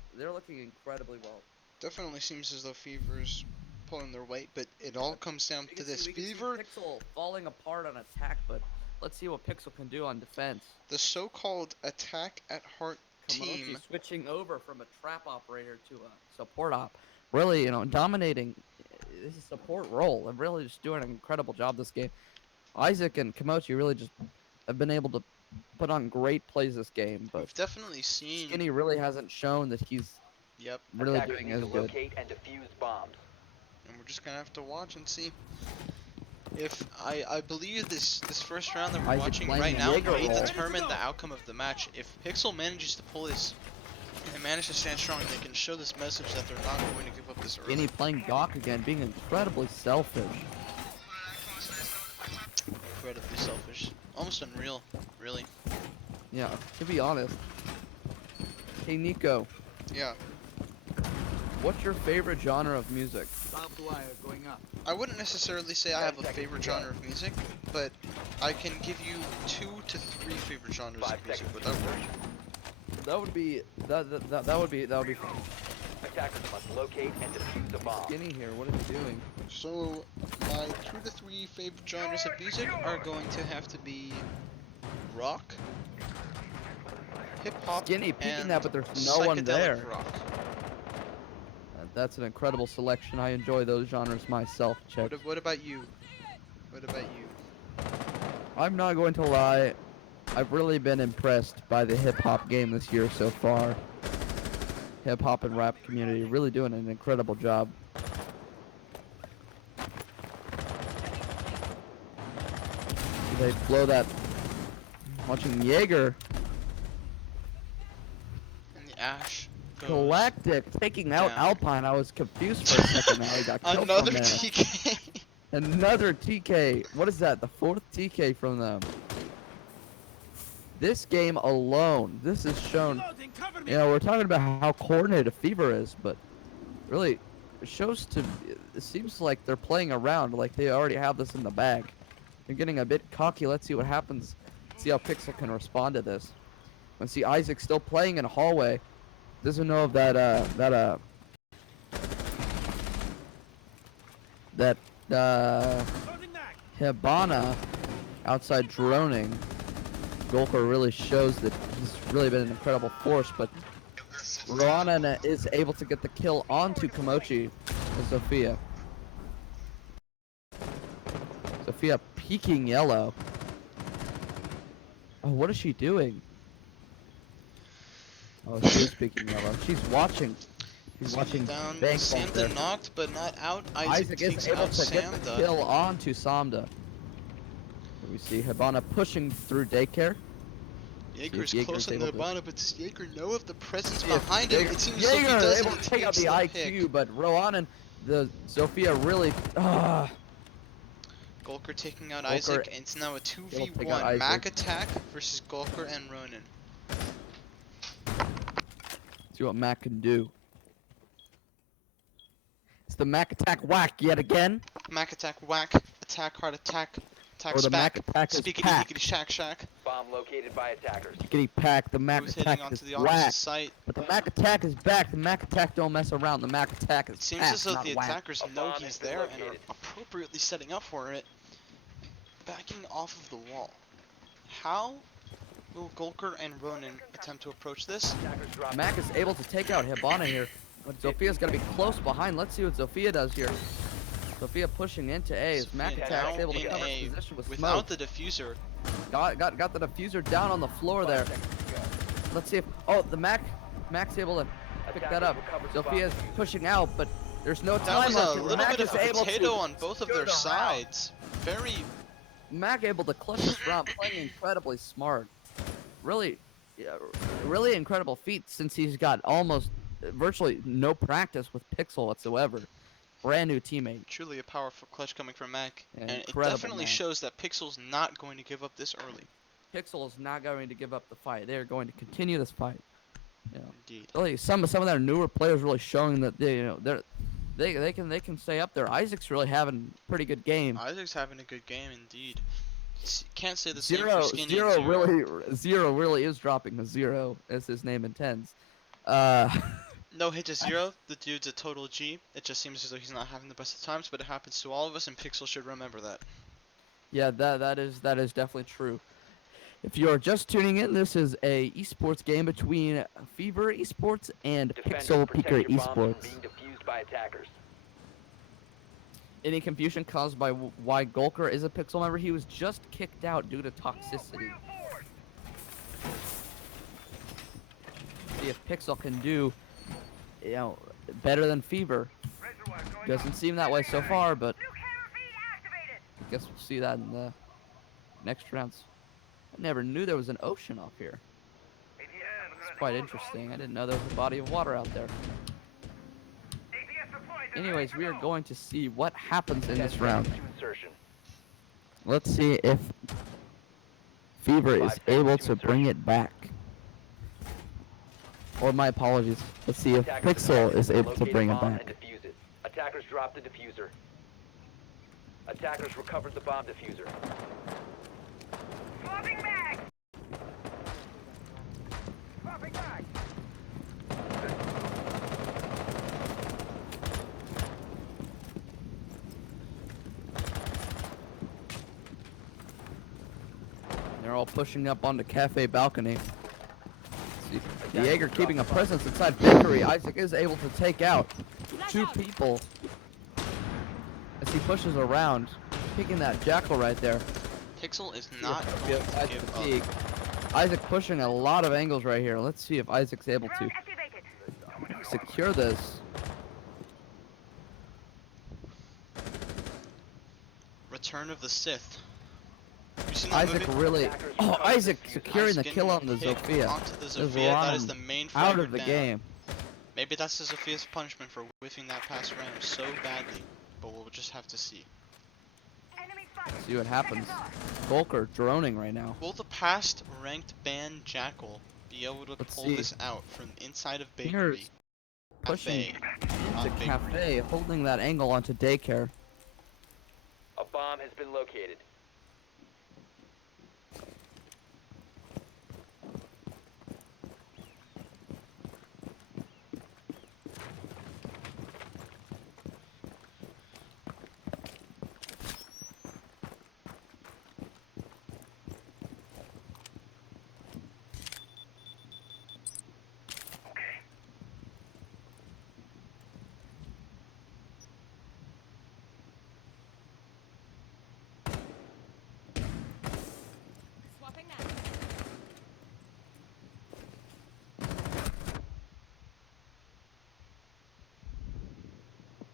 incredibly well. Definitely seems as though Fever's pulling their weight, but it all comes down to this. We can see Fever, Pixel falling apart on attack, but let's see what Pixel can do on defense. the so-called attack at heart Komochi team. switching over from a trap operator to a support op, really, dominating his support role and really just doing an incredible job this game. Isaac and Komochi really just have been able to put on great plays this game, but We've definitely seen. Skinny really hasn't shown that he's Yep, really Attackers doing need as to good. locate and defuse bombs. and we're just gonna have to watch and see. If I believe this first round that we're Isaac watching playing right the now Jaeger may role. determine the outcome of the match. If Pixel manages to pull this and manage to stand strong, they can show this message that they're not going to give up this early. Skinny playing Doc again, being incredibly selfish. Incredibly selfish, almost unreal, really. Yeah, to be honest. Hey Nico, Yeah, what's your favorite genre of music? Barbed wire going up. I wouldn't necessarily say I have a favorite genre of music, but I can give you 2 to 3 favorite genres 5 of music. seconds Would to that work? insertion. That would be fun. Attackers must locate and defuse a bomb. Skinny here, what is he doing? So my 2 to 3 favorite genres of music are going to have to be rock, hip hop, Skinny peeking and that, but there's no one psychedelic there. rock. That's an incredible selection. I enjoy those genres myself, Chet. What about you? What about you? I'm not going to lie. I've really been impressed by the hip hop game this year so far. Hip hop and rap community really doing an incredible job. They blow that. Watching Jaeger. And the Ash goes. Galactic taking out down. Alpine. I was confused for a second now. He got killed Another from there. TK. Another TK. What is that? The 4th TK from them. This game alone, this is shown. Reloading, cover me. We're talking about how coordinated Fever is, but really, it shows to. It seems like they're playing around, like they already have this in the bag. They're getting a bit cocky. Let's see what happens. See how Pixel can respond to this. And see Isaac still playing in a hallway. Doesn't know if that Loading back. Hibana outside droning. Golker really shows that he's really been an incredible force, but Ronan is able to get the kill onto Komochi and Sophia. Sophia peeking yellow. Oh, what is she doing? Oh, she's peeking yellow. She's watching. She's watching Down. Bank bump there. Samda knocked, but not out. Isaac takes is able out to get the Samda. kill onto Samda. We see Hibana pushing through daycare. Jaeger's Jaeger's close in able the to- bottom, but does Jaeger know of the presence See if behind him? It seems as though he Jaeger doesn't. able to take out the IQ, pick. but Ronan, the Sophia really. Gulker taking out Gulker Isaac, and it's now a able to take 2v1 out Isaac. Mac attack versus Gulker and Ronan. See what Mac can do. It's the Mac attack whack yet again. Mac attack whack, attack hard attack, attack Or the Mac spack, attack is speakity pack. hickety shack shack. Bomb located by attackers. Getting packed. The Mac Who's attack hitting is onto the opposite whack. site? But the Mac attack is back. The Mac attack don't mess around. The Mac attack is It seems pack, as though not the whack. attackers A know bomb he's has been there and are located. appropriately setting up for it. Backing off of the wall. How will Gulker and Ronan attempt to approach this? Attackers drop. Mac is able to take out Hibana here, but Sophia's got to be close behind. Let's see what Sophia does here. Sophia pushing into A. Is Mac Sophia attack's now able to in cover A his position with without smoke. the diffuser. Got the diffuser down on the floor there. Let's see if the Mac's able to pick that up. Sophia's pushing out, but there's no That time was left. a and little Mac bit of is a able potato to on both of skirt their around. sides. Very. Mac able to clutch this round, playing incredibly smart. Really, really incredible feat since he's got almost virtually no practice with Pixel whatsoever. Brand new teammate. Truly a powerful clutch coming from Mac, Yeah, and it incredible, definitely man. shows that Pixel's not going to give up this early. Pixel is not going to give up the fight. They are going to continue this fight. You know, Indeed. really, some of their newer players really showing that they can stay up there. Isaac's really having a pretty good game. Isaac's having a good game indeed. Can't say the same Zero, for Skinny and Zero really is dropping. Zero, as his name intends. No hit to 0. The dude's a total G. It just seems as though he's not having the best of times, but it happens to all of us, and Pixel should remember that. Yeah, that is definitely true. If you are just tuning in, this is a esports game between Fever Esports and Defenders, Pixel protect Peaker your bombs from Esports. being defused by attackers. Any confusion caused by why Gulker is a Pixel member? He was just kicked out due to toxicity. See if Pixel can do, better than Fever. Doesn't seem that way so far, but I guess we'll see that in the next rounds. I never knew there was an ocean off here. It's quite interesting. I didn't know there was a body of water out there. Anyways, we are going to see what happens in 10 this round. seconds to insertion. Let's see if Fever 5 is seconds able to to bring insertion. it back. Or my apologies. Let's see if Attackers Pixel detected. is able to Locate a bring it bomb back. and defuse it. Attackers dropped the diffuser. Attackers recovered the bomb diffuser. Swapping back! Swapping back! They're all pushing up on the cafe balcony. See, Jaeger keeping a presence inside Bakery. Isaac is able to take out 2 people as he pushes around, picking that jackal right there. Pixel is not going Yeah, to give fatigue. up. Isaac pushing a lot of angles right here. Let's see if Isaac's able to secure this. Return of the Sith. You seen that Isaac movie? really. Oh, Isaac securing the Isaac kill on getting the hit Zofia. onto the Is Zofia, that is Ron the main out fragger of the down. game. Maybe that's the Zophia's punishment for whiffing that past ram so badly, but we'll just have to see. See what happens. Volker droning right now. Will the past ranked band Jackal be able to Let's pull see. this out from inside of Bakery? Here's pushing Cafe. into Bakery. cafe, holding that angle onto daycare. A bomb has been located.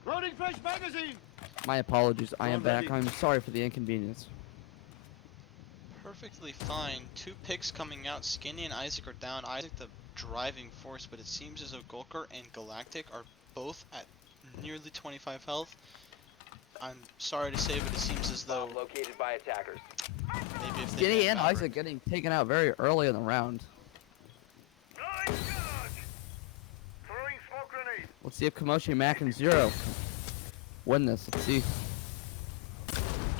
Loading fresh magazine! My apologies. I am Drone back. ready. I'm sorry for the inconvenience. Perfectly fine. 2 picks coming out. Skinny and Isaac are down. Isaac the driving force, but it seems as though Gulker and Galactic are both at nearly 25 health. I'm sorry to say, but it seems as though Bomb located by attackers. maybe if they Skinny get and Maverick- Isaac getting taken out very early in the round. Nice charge! Throwing smoke grenade! Let's see if Kamoshi Mac and Zero can win this. Let's see.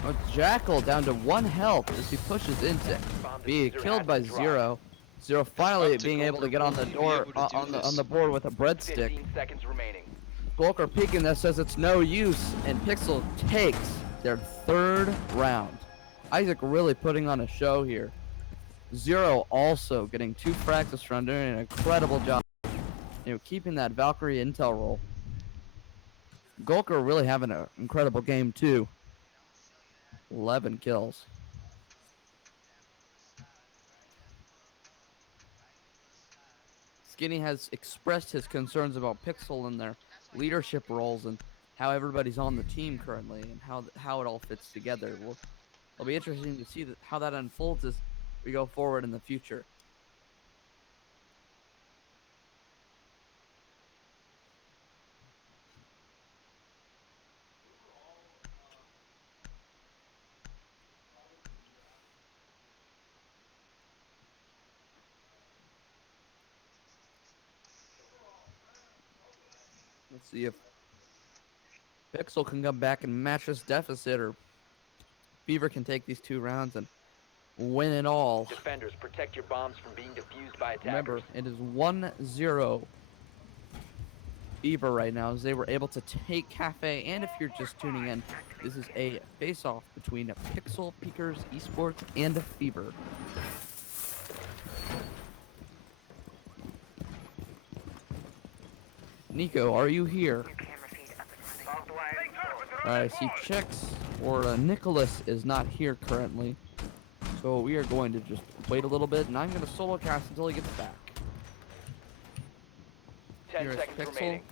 Oh, Jackal down to 1 health as he pushes into Bomb being diffuser killed has by been dropped. Zero. Zero finally up to being able to Gulker. get on the Will he be door able to do on this? the board with a breadstick. 15 seconds remaining. Gulker peeking that says it's no use, and Pixel takes their 3rd round. Isaac really putting on a show here. Zero also getting 2 frags this round, doing an incredible job. Keeping that Valkyrie intel roll. Gulker really having an incredible game too. 11 kills. Skinny has expressed his concerns about Pixel and their leadership roles and how everybody's on the team currently and how it all fits together. It'll be interesting to see how that unfolds as we go forward in the future. Let's see if Pixel can come back and match this deficit, or Fever can take these 2 rounds and win it all. Defenders, protect your bombs from being defused by attackers. Remember, it is 1-0 Fever right now as they were able to take Cafe, and if you're just tuning in, this is a face-off between Pixel Peakers Esports and Fever. Nico, are you here? I see checks for Nicholas is not here currently, so we are going to just wait a little bit, and I'm going to solo cast until he gets back. 10 Here is seconds Pixel. remaining.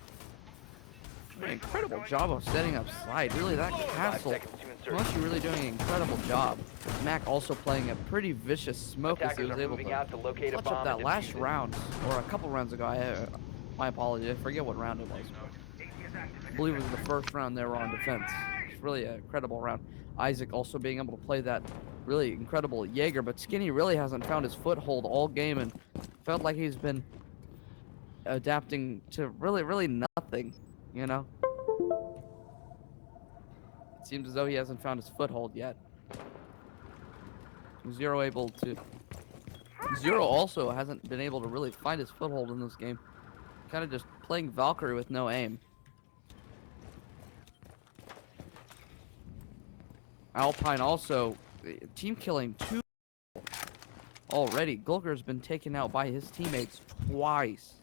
Doing an incredible job of setting up slide. Really, that 5 castle. seconds to insert. Moshi really doing an incredible job. Mac also playing a pretty vicious smoke as he Attackers was are able moving to out to locate a clutch bomb up that and last defuse it. round, or a couple rounds ago. My apologies, I forget what round it was. I believe it was the first round they were on defense. It's really a incredible round. Isaac also being able to play that really incredible Jaeger, but Skinny really hasn't found his foothold all game and felt like he's been adapting to really nothing, you know? It seems as though he hasn't found his foothold yet. Zero also hasn't been able to really find his foothold in this game. Kind of just playing Valkyrie with no aim. Alpine also team killing 2 already. Gulker's been taken out by his teammates twice.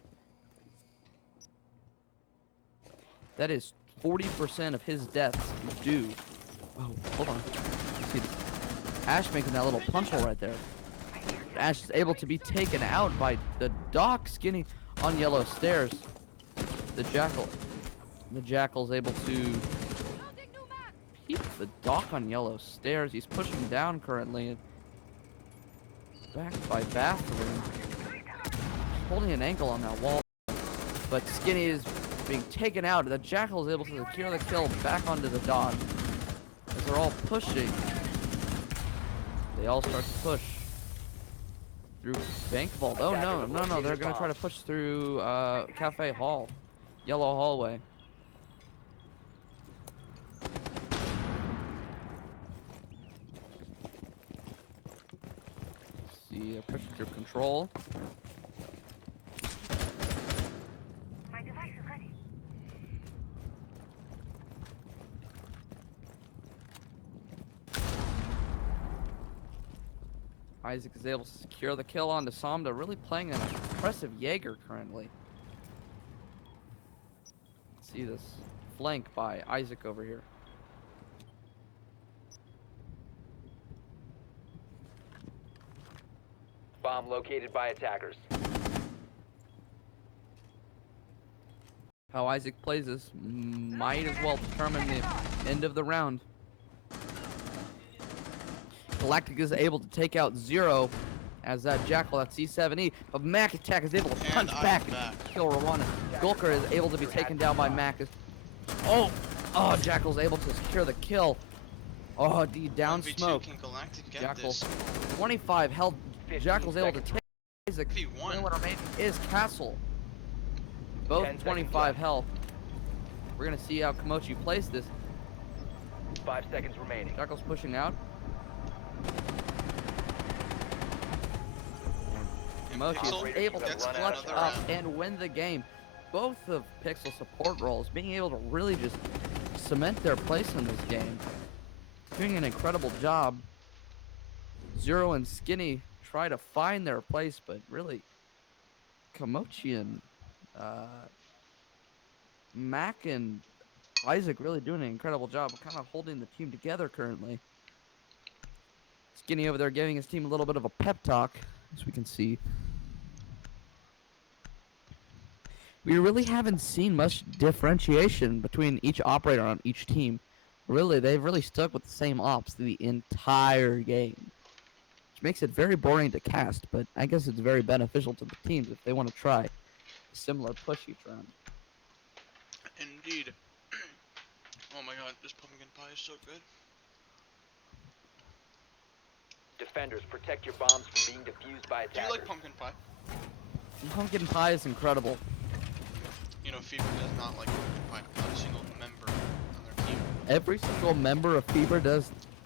That is 40% of his deaths due. Oh, hold on. See this? Ash making that little punch hole right there. Ash is able to be taken out by the Doc Skinny on yellow stairs. The Jackal's able to keep the Doc on yellow stairs. He's pushing down currently. Backed by Bathroom. Holding an ankle on that wall. But Skinny is being taken out. The Jackal is able to secure the kill back onto the Doc. As they're all pushing. They all start to push through Bank Vault. Oh no, they're gonna try to push through Cafe Hall. Yellow hallway. See, pushing through control. My device is ready. Isaac is able to secure the kill onto Samda, really playing an impressive Jaeger currently. See this flank by Isaac over here. Bomb located by attackers. How Isaac plays this might as well determine the end of the round. Galactic is able to take out Zero as that Jackal at C7E, but Mac Attack is able to punch back and kill Rwanda. Gulker is able to be taken down by Mac. Oh, Jackal's able to secure the kill. Oh, the down 1v2, smoke. can Galactic get Jackal, this? 25 health. 15 Jackal's able to seconds. take Isaac. The 1v1. only one remaining is Castle. Both 10 seconds 25 left. health. We're gonna see how Komochi plays this. 5 seconds remaining. Jackal's pushing out. Komochi Pixel is able to gets clutch another up round. and win the game. Both of Pixel support roles being able to really just cement their place in this game. Doing an incredible job. Zero and Skinny try to find their place, but really Komochi and Mac and Isaac really doing an incredible job of kind of holding the team together currently. Skinny over there giving his team a little bit of a pep talk, as we can see. We really haven't seen much differentiation between each operator on each team. Really, they've really stuck with the same ops the entire game. Which makes it very boring to cast, but I guess it's very beneficial to the teams if they want to try a similar push each round. Indeed. Oh my god, this pumpkin pie is so good. Defenders, protect your bombs from being defused by Do attackers. you like pumpkin pie? Pumpkin pie is incredible. You know, Fever does not like pumpkin pie. Not a single member on their team. Every single member of Fever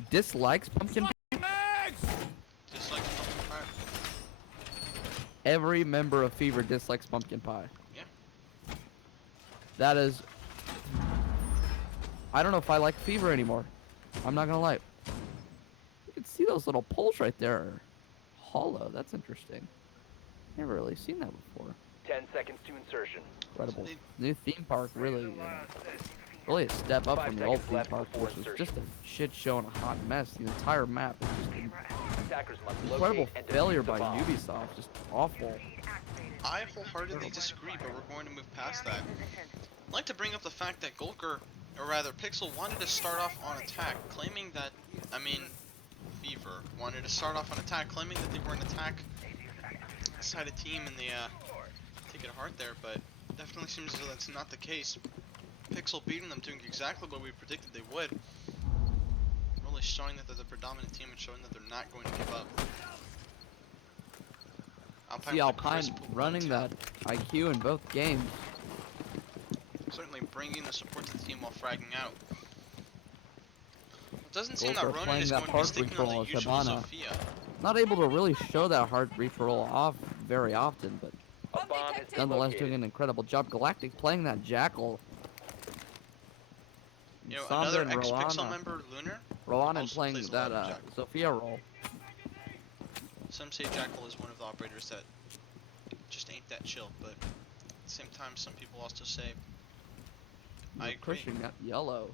dislikes pumpkin pie. Dislikes pumpkin pie. Every member of Fever dislikes pumpkin pie. Yeah. That is... I don't know if I like Fever anymore. I'm not gonna lie. You can see those little poles right there are hollow. That's interesting. Never really seen that before. 10 seconds to insertion. Incredible. New theme park, really, really a step up 5 from the old seconds theme left park, before which was insertion. just a shit show and a hot mess. The entire map is just an Attackers must incredible locate and failure defuse the by bomb. Ubisoft. Just awful. I wholeheartedly disagree, but we're going to move past that. I'd like to bring up the fact that Gulker, or rather Pixel, wanted to start off on attack, claiming that, Fever wanted to start off on attack, claiming that they were an attack-sided team in the, take it hard there, but definitely seems as though that's not the case. Pixel beating them, doing exactly what we predicted they would. Really showing that they're the predominant team and showing that they're not going to give up. Alpine See with a Alpine crisp running one-tap. that IQ in both games. Certainly bringing the support to the team while fragging out. It doesn't seem Gulker that Ronin playing is that going to be hard sticking free-for-all on the as usual Hibana. Sophia. Not able to really show that hard referral off very often, but A bomb has been nonetheless doing located. an incredible job. Galactic playing that Jackal. You know, Samba another and ex-Pixel Rowana. member, Lunar, Rowana also playing plays a that lot of Jackal. Sophia role. Some say Jackal is one of the operators that just ain't that chill, but at the same time, some people also say, I agree, Pushing that yellow.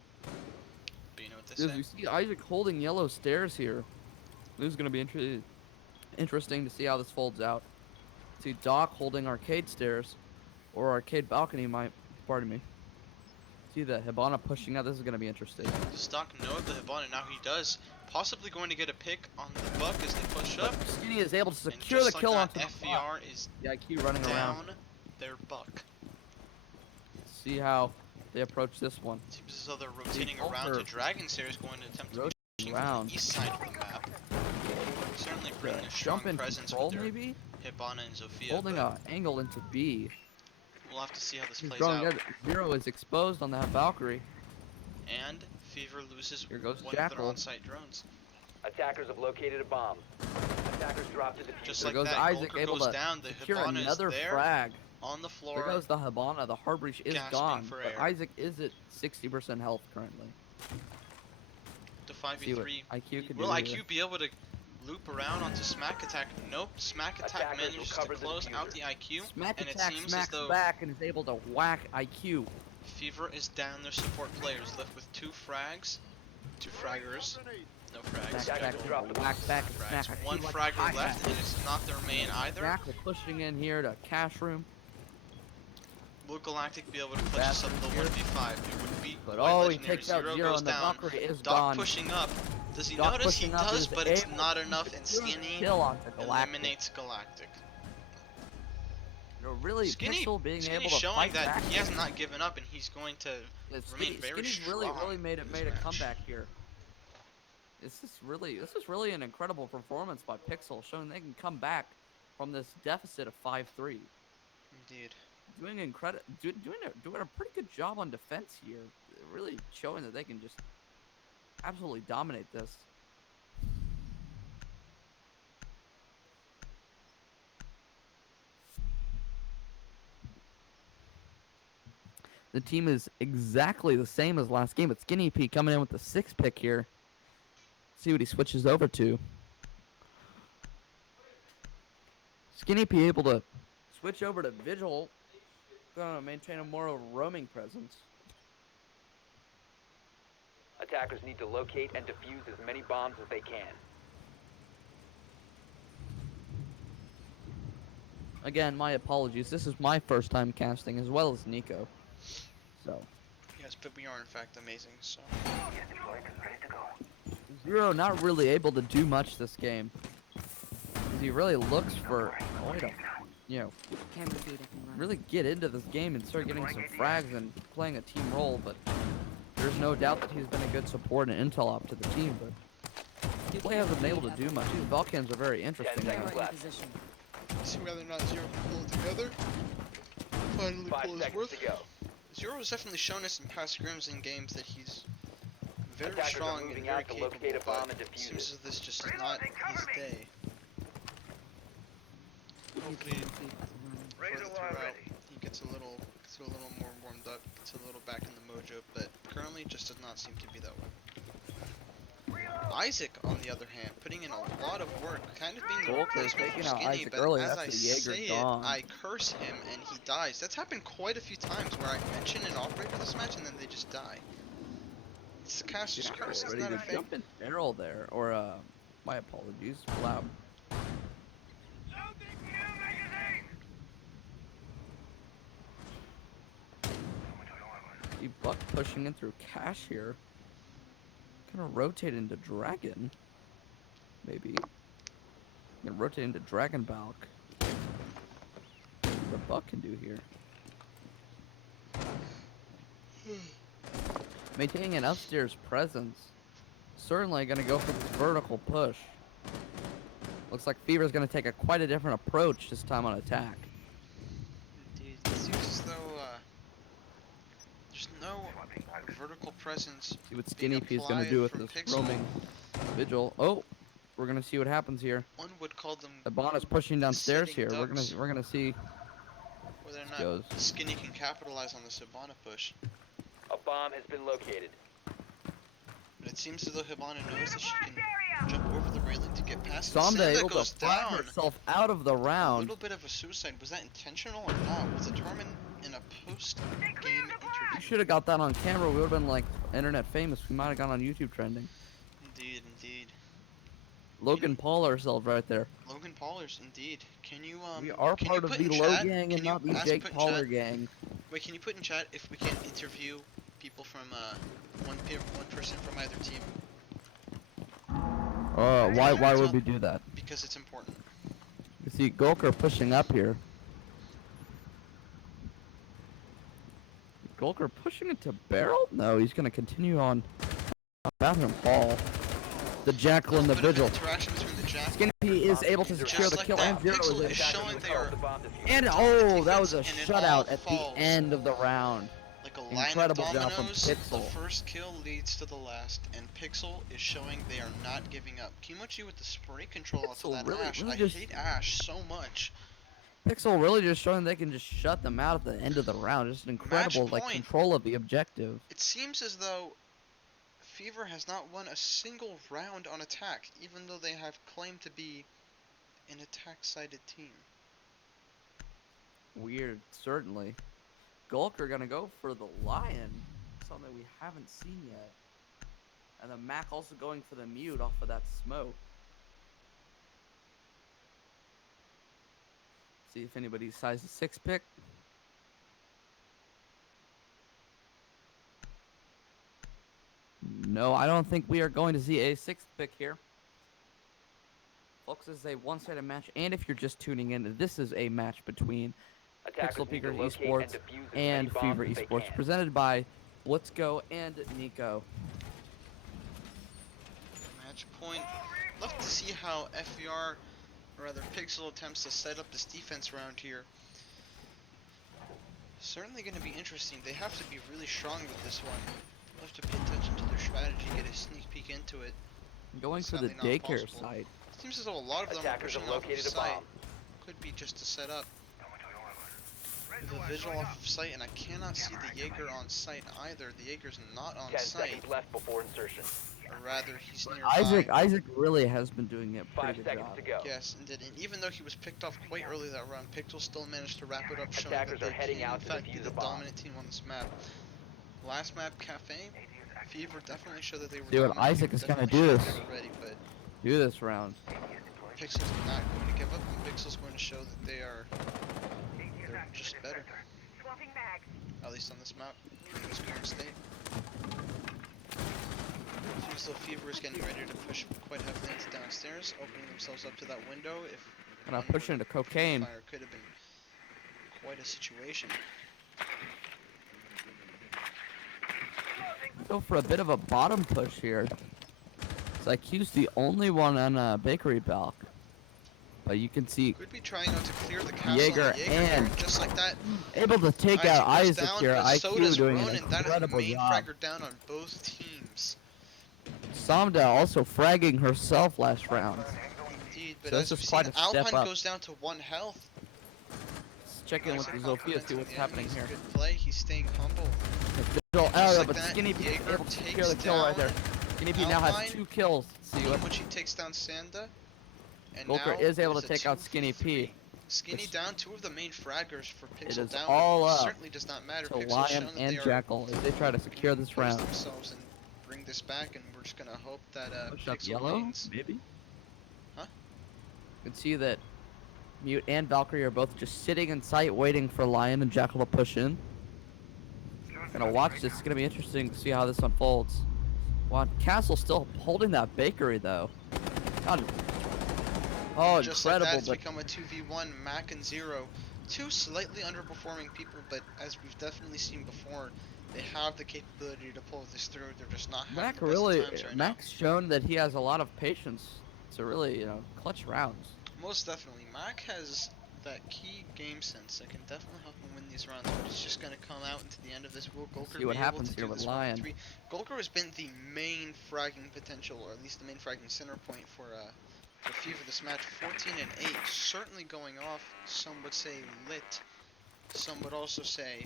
but you know what they As say. you see Isaac holding yellow stairs here. This is going to be interesting to see how this folds out. See Doc holding arcade stairs, or arcade balcony, pardon me. See the Hibana pushing out. This is going to be interesting. Does Doc know of the Hibana? Now he does. Possibly going to get a pick on the Buck as they push up. Skinny is able to And secure the just like kill that, onto the block. FVR is The IQ running down around. their Buck. See how they approach this one. Seems as though they're rotating Gulker around to Dragon Stairs, going to attempt to rotating push to around. the east side of the map. Certainly bringing a Jump strong in presence control, with their maybe? Hibana and Zofia. Holding But an angle into B. we'll have to see how this He's plays growing out. good. Zero is exposed on that Valkyrie. And Fever loses Here goes one of their Jackal. on-site drones. Attackers have located a bomb. Attackers dropped the diffuser. Just There like goes that, Isaac Gulker able goes to down, the secure Hibana is another there, frag. on the floor. There goes the Hibana. The hard breach is gasping gone, for but air. Isaac is at 60% health currently. To See what 5v3. IQ could Will do IQ here. be able to loop around onto Smack Attack? Nope. Smack Attack Attackers will manages to cover the close out diffuser. the IQ, Smack and it attack seems as smacks though back and is able to whack IQ. Fever is down their support players, left with two frags, two fraggers, no frags. Back, back, drop the whack back and frags. smack. IQ One like a fragger hi-hat. left, and it's not their main either. Jackal pushing in here to cash room. Will Galactic be able to clutch us up the 1v5? It would be But quite oh, he legendary. takes out Zero Zero goes and the down. Valkyrie is Doc gone. pushing up. Does he Doc notice? He pushing up does, is but it's able not to enough, and secure the Skinny kill onto Galactic. eliminates Galactic. You know, really, Skinny, Pixel being Skinny's able to showing fight that back. he has not given up, and he's going to Yeah, remain very Skinny's strong really made in this a match. comeback here. This is really an incredible performance by Pixel, showing they can come back from this deficit of 5-3. Indeed. Doing a pretty good job on defense here. Really showing that they can just absolutely dominate this. The team is exactly the same as last game, but Skinny P coming in with the 6th pick here. See what he switches over to. Skinny P able to switch over to Vigil. Gonna maintain a more of a roaming presence. Attackers need to locate and defuse as many bombs as they can. Again, my apologies. This is my first time casting as well as Nico. So, Yes, but we are in fact amazing, so. Zero not really able to do much this game. 'Cause he really looks for a way to, you know, really get into this game and start getting some frags and playing a team role, but there's no doubt that he's been a good support and intel op to the team, but he really hasn't been able to do much. These Valkyries are very interesting 10 now. seconds left. See whether or not Zero can pull it together. Finally 5 pull his seconds worth. to go. Zero has definitely shown us in past scrims and games that he's very Attackers are strong and moving very out to locate a capable, bomb but and defuse seems it. as this just is not his day. Hopefully, Razor further wire throughout, ready. he gets a little gets a little more warmed up, gets a little back in the mojo, but currently it just does not seem to be that way. Isaac, on the other hand, putting in a lot of work, kind of being the Volker replacement for taking out Skinny, Isaac but early, as that's I a Jaeger say it, gone. I curse him and he dies. That's happened quite a few times where I mention an operator this match and then they just die. It's the caster's curse, it's Ready not to a thing. jump in barrel there, or my apologies, loud. Loading new magazine! See Buck pushing in through Cash here. Gonna rotate into Dragon. Maybe. Gonna rotate into Dragon Balk. What the Buck can do here. Maintaining an upstairs presence. Certainly gonna go for this vertical push. Looks like Fever's gonna take quite a different approach this time on attack. Indeed, it seems as though there's no vertical presence. See what being Skinny P's gonna applied do with from this Pixel. roaming vigil. Oh, we're gonna see what happens here. One would call them Ibana's pushing downstairs sitting here. ducks. We're gonna see. whether or This not goes. Skinny can capitalize on the Hibana push. A bomb has been located. But it seems as though Hibana knows that she can jump over the railing to get past it. Samda able goes to fly down. herself out of the A round. little bit of a suicide. Was that intentional or not? We'll determine in a post-game You interview. should have got that on camera. We would have been like internet famous. We might have gone on YouTube trending. Indeed, indeed. Logan Paul ourselves right there. Logan Paulers, indeed. Can you We are can part you of put the in Low chat- Gang can and you not the ask Jake put in Pauler chat- gang. Wait, can you put in chat if we can interview people from one person from either team? Why would we do that? Because it's important. You see Golker pushing up here. Golker pushing into barrel? No, he's gonna continue on bathroom hall. The Jackal and the Bit of an Vigil. interaction between the Jack. Skinny P is able to secure Just the like kill, that, and Zero Pixel is is able. showing they are And dominant that was a defense, and it all shutout at the falls. end of the round. Like a line Incredible of job from dominoes, the Pixel. first kill leads to the last, and Pixel is showing they are not giving up. Kimochi with the spray control off of Pixel that really- Ash. really I just- hate Ash so much. Pixel really just showing they can just shut them out at the end of the round. Just an incredible like point. control of the objective. It seems as though Fever has not won a single round on attack, even though they have claimed to be an attack-sided team. Weird, certainly. Gulker gonna go for the Lion, something we haven't seen yet. And the Mac also going for the mute off of that smoke. See if anybody decides a 6-pick. No, I don't think we are going to see a 6th pick here. Folks, this is a one-sided match, and if you're just tuning in, this is a match between Attackers Pixel need to Peaker locate Esports and defuse as and many bombs Fever as they Esports, can. presented by Let's Go and Nico. Match point. Love to see how FVR, or rather Pixel, attempts to set up this defense round here. Certainly going to be interesting. They have to be really strong with this one. Love to pay attention to their strategy, get a sneak peek into it. Going for the Sadly not daycare possible. side. Seems as though a lot of them are Attackers pushing have off of located a sight. bomb. Could be just to set up. With a visual off of sight, and I cannot see the Jaeger on site either. The Jaeger's not on 10 site, seconds left before insertion. or rather, he's nearby. Isaac really has been doing a 5 pretty good seconds job. to go. Yes, and even though he was picked off quite early that round, Pixel still managed to wrap it up, showing Attackers that are they heading can, out in to fact, be defuse the a bomb. dominant team on this map. Last map, Cafe, Fever definitely showed that they were See what dominant. Isaac is gonna Definitely do showed this. they were ready, but Do this round. Pixel's not going to give up, and Pixel's going to show that they're just better. Swapping bags. At least on this map, in this current state. Seems though Fever is getting ready to push quite heavily into downstairs, opening themselves up to that window. If Gonna one push were into to cocaine. fire, could have been quite a situation. Go for a bit of a bottom push here. So IQ's the only one on Bakery Balk. But you can see Could be trying out to clear the castle Jaeger on Jaeger here, and just like that. able to take out goes Isaac down, here. but so does IQ doing an Ronin. That is incredible main job. fragger down on both teams. Samda also fragging herself last round. Indeed, but So as this we've is quite seen, a step Alpine up. goes down to 1 health. check in with Isaac Zofia, compliments see on what's the happening enemy's here. good play. He's staying humble. Digital Just arrow, like but that, Skinny P is Jaeger able to secure takes the kill right there. down Skinny P now has Outline. 2 kills. See what Kimochi takes down Sanda. And Golker now is able it to a take out Skinny 2v3. P. Skinny It's- down, 2 of the main fraggers for It Pixel is down, all but up certainly does not matter. to Pixel's Lion shown that and they are Jackal as they try to secure gonna this poise round. themselves and bring this back, and we're just gonna hope that Push up Pixel yellow, wins. maybe? Huh? You can see that Mute and Valkyrie are both just sitting in sight waiting for Lion and Jackal to push in. Gonna watch this. It's gonna be interesting to see how this unfolds. Wow, Castle still holding that bakery though. God. Oh, Just like that, incredible! it's But become a 2v1, Mac and Zero. 2 slightly underperforming people, but as we've definitely seen before, they have the capability to pull this through. They're just not having Mac the best really, of times right now. Mac's shown that he has a lot of patience to really, clutch rounds. Most definitely. Mac has that key game sense that can definitely help him win these rounds, but it's just going to come out into the end of this. Will Golker See what be able happens to here do with this Lion. round 3? Golker has been the main fragging potential, or at least the main fragging center point for FIFA this match. 14 and 8, certainly going off. Some would say lit. Some would also say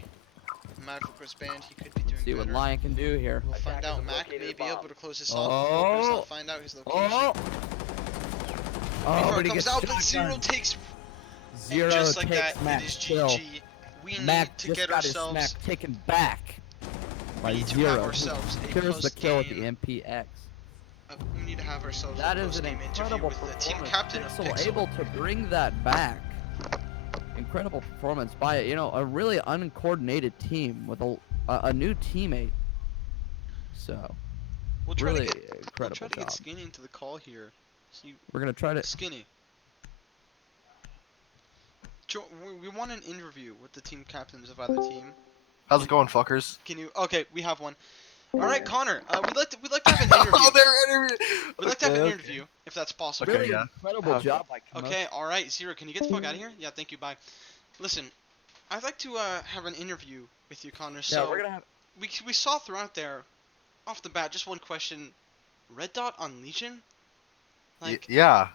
Maverick was banned. He could be doing See what better. Lion can do here. We'll find Attackers out. have Mac located may a be bomb. able to close this off. Golker does not find out his location. Oh! Oh, Before but it he comes gets out, but shotgunned. Zero takes. Zero And just like takes that, Mac it is kill. GG. We Mac need to just get got his ourselves. smack taken back by We need to Zero. have who ourselves a secures the kill at the post-game. MPX. We need to have ourselves That a is an post-game interview incredible with the team performance. captain of Pixel Pixel. able to bring that back. Incredible performance by a really uncoordinated team with a new teammate. So We'll try really to get, we'll incredible try to get job. Skinny into the call here. See, We're gonna try to. Skinny. We want an interview with the team captains of either team. How's it going, fuckers? Can you? Okay, we have one. All right, Connor. We'd like to have an interview. Oh, they're interviewing. We'd like to have an interview, if that's possible. Okay, Really yeah. incredible job by Kimo. Okay, alright, Zero, can you get the fuck out of here? Yeah, thank you, bye. Listen, I'd like to have an interview with you, Connor. Yeah, So, we're gonna have. we saw throughout there, off the bat, just one question. Red Dot on Legion? Like, Yeah.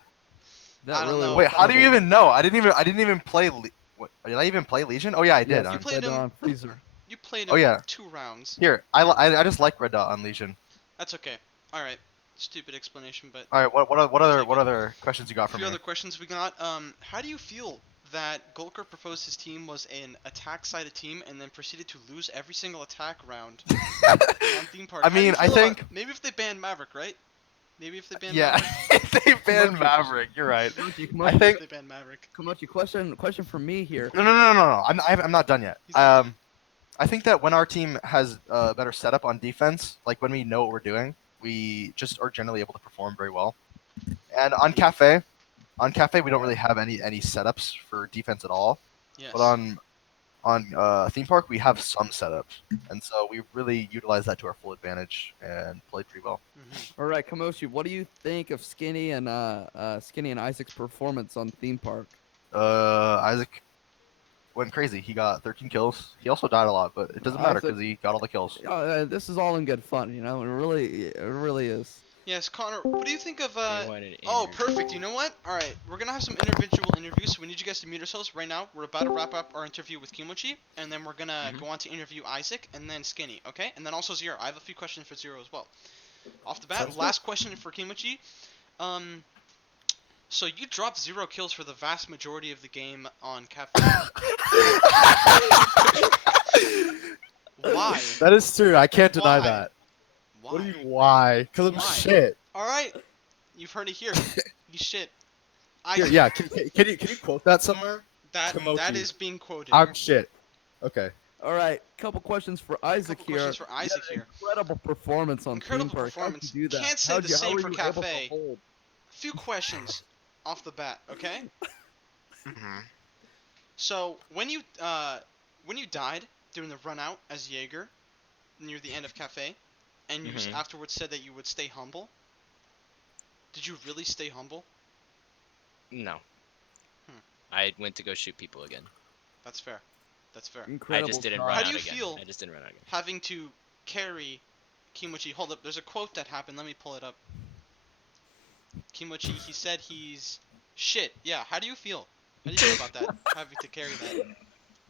That I don't really know. was Wait, how do you incredible. even know? I didn't even play. What, did I even play Legion? Oh yeah, I did. Yes, you played played it him- on Freezer. you played Oh, him yeah. 2 rounds. Here, I just like Red Dot on Legion. That's okay. Alright, stupid explanation, but All right, what Take it. other questions you got a for few me? other questions we got. How do you feel that Golker proposed his team was an attack-sided team and then proceeded to lose every single attack round on Theme Park? I How do you mean, I feel about- think- maybe if they banned Maverick, right? Maybe if they banned Yeah, Maverick. they banned Maverick. You're right. I Maybe think. if they banned Maverick. Komochi, question from me here. No. I'm not done yet. He's not done. I think that when our team has a better setup on defense, like when we know what we're doing, we just are generally able to perform very well. And on Cafe we don't really have any setups for defense at all. Yes. But on Theme Park we have some setups, and so we really utilize that to our full advantage and played pretty well. Mhm. All right, Komochi, what do you think of Skinny and Isaac's performance on Theme Park? Isaac went crazy. He got 13 kills. He also died a lot, but it doesn't matter Isaac- because he got all the kills. This is all in good fun, It really is. Yes, Connor. What do you think of? They wanted an Oh, interview. perfect. You know what? All right, we're gonna have some individual interviews. So we need you guys to mute yourselves right now. We're about to wrap up our interview with Kimochi, and then we're gonna go on to interview Isaac and then Skinny. Okay, and then also Zero. I have a few questions for Zero as well. Off the bat, Sounds good. last question for Kimochi. So you dropped 0 kills for the vast majority of the game on Cafe. Why? That is true. I can't deny Why? that. Why? What do you mean, why? Because I'm Why? shit. All right, you've heard it here. You shit. Here, Isaac, yeah, can you quote that somewhere? that Kimochi. is being quoted. I'm shit. Okay. All right, couple questions for Isaac Couple here. questions for Isaac You had here. an incredible performance on Incredible Theme Park. How'd performance. you do that? Can't say How'd the you, same how were for you able to Cafe. hold? Few questions off the bat, okay? Mm-hmm. So when you died during the run out as Jaeger near the end of Cafe, and you Mhm. afterwards said that you would stay humble, did you really stay humble? No. Hmm. I went to go shoot people again. That's fair. That's fair. Incredible I just didn't job. run How out do you again. feel- I just didn't run out again. Having to carry Kimochi. Hold up, there's a quote that happened. Let me pull it up. Kimochi, he said he's shit. Yeah, how do you feel? How do you feel about that? Having to carry that?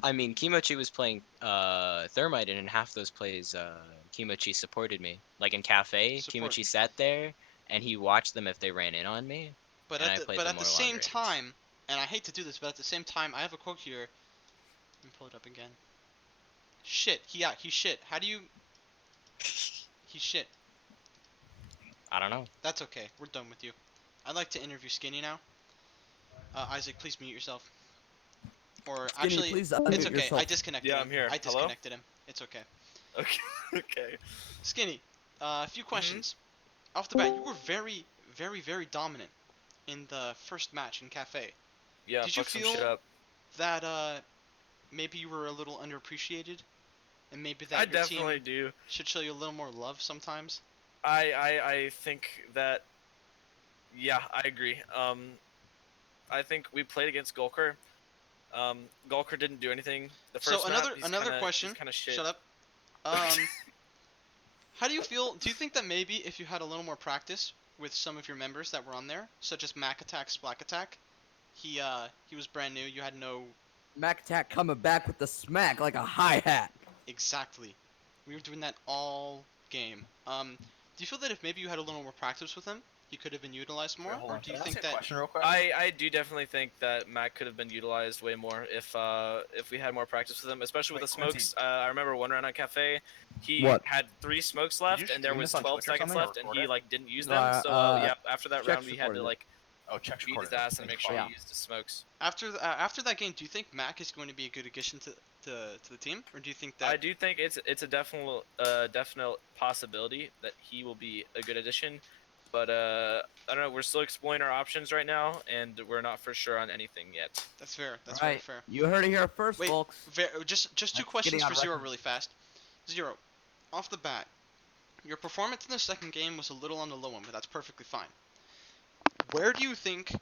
I mean, Kimochi was playing Thermite, and in half those plays, Kimochi supported me. Like in Cafe, Support. Kimochi sat there and he watched them if they ran in on me, But and at I the played but the at the more same long range. time, and I hate to do this, but at the same time, I have a quote here. Let me pull it up again. Shit. He shit. How do you? He shit. I don't know. That's okay. We're done with you. I'd like to interview Skinny now. Isaac, please mute yourself. Or Skinny, actually, please it's unmute okay. I yourself. disconnected Yeah, him. I'm here. I Hello? disconnected him. It's okay. Okay. Okay. Skinny, a few questions. Off the bat, you were very, very, very dominant in the first match in Cafe. Yeah. Did you Fuck some shit feel up. that maybe you were a little underappreciated, and maybe that I your definitely team do. should show you a little more love sometimes? I think that. Yeah, I agree. I think we played against Gulker. Gulker didn't do anything the So first map. another He's question. kind of shit. Shut up. How do you feel? Do you think that maybe if you had a little more practice with some of your members that were on there, such as Mac Attack, Splack Attack, he was brand new. You had no Mac Attack coming back with the smack like a hi-hat. exactly. We were doing that all game. Do you feel that if maybe you had a little more practice with him, he could have been utilized more, Wait, hold or on. do you Can I think ask a that? question real quick? I do definitely think that Mac could have been utilized way more if we had more practice with him, especially with Wait, the smokes. I remember one round on Cafe, he What? had 3 smokes Did left, you and there stream was this on 12 Twitch or seconds something, or left, and record he it? like didn't use them. So yeah, after that round, Chex we had to recorded it. like Oh, check beat his recorded. ass and make sure Yeah. he used his smokes. After that game, do you think Mac is going to be a good addition to the team, or do you think that? I do think it's a definite possibility that he will be a good addition, but I don't know. We're still exploring our options right now, and we're not for sure on anything yet. That's fair. That's All very right, fair. you heard it here first, Wait, folks. just two That's questions getting for on Zero record. really fast. Zero, off the bat, your performance in the second game was a little on the low end, but that's perfectly fine. Where do you think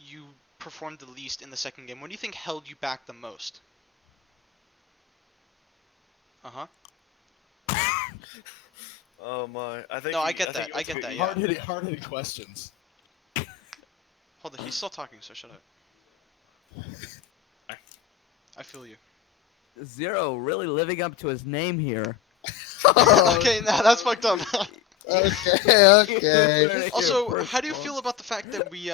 you performed the least in the second game? What do you think held you back the most? Uh-huh. Oh my! I think. No, I get that. I get that. Yeah. Hard-hitting questions. Hold on. He's still talking, so shut up. I feel you. Zero really living up to his name here. Okay, nah, that's fucked up. Okay. Also, how do you feel about the fact that we,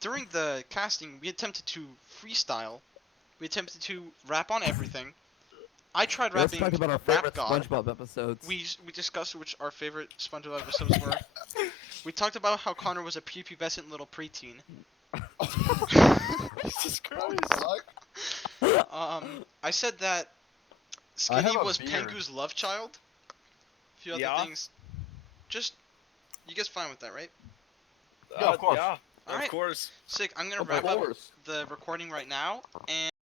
during the casting, we attempted to freestyle. We attempted to rap on everything. I tried Let's rapping talk about our Rap favorite God. SpongeBob episodes. We discussed which our favorite SpongeBob episodes were. We talked about how Connor was a prepubescent little preteen. Jesus Christ! I said that I have Skinny a was beard. Pengu's love child. A few other Yeah. things. Just, you guys fine with that, right? Yeah, of course. Yeah, Alright. of course. Sick. I'm gonna Of wrap up course. the recording right now, and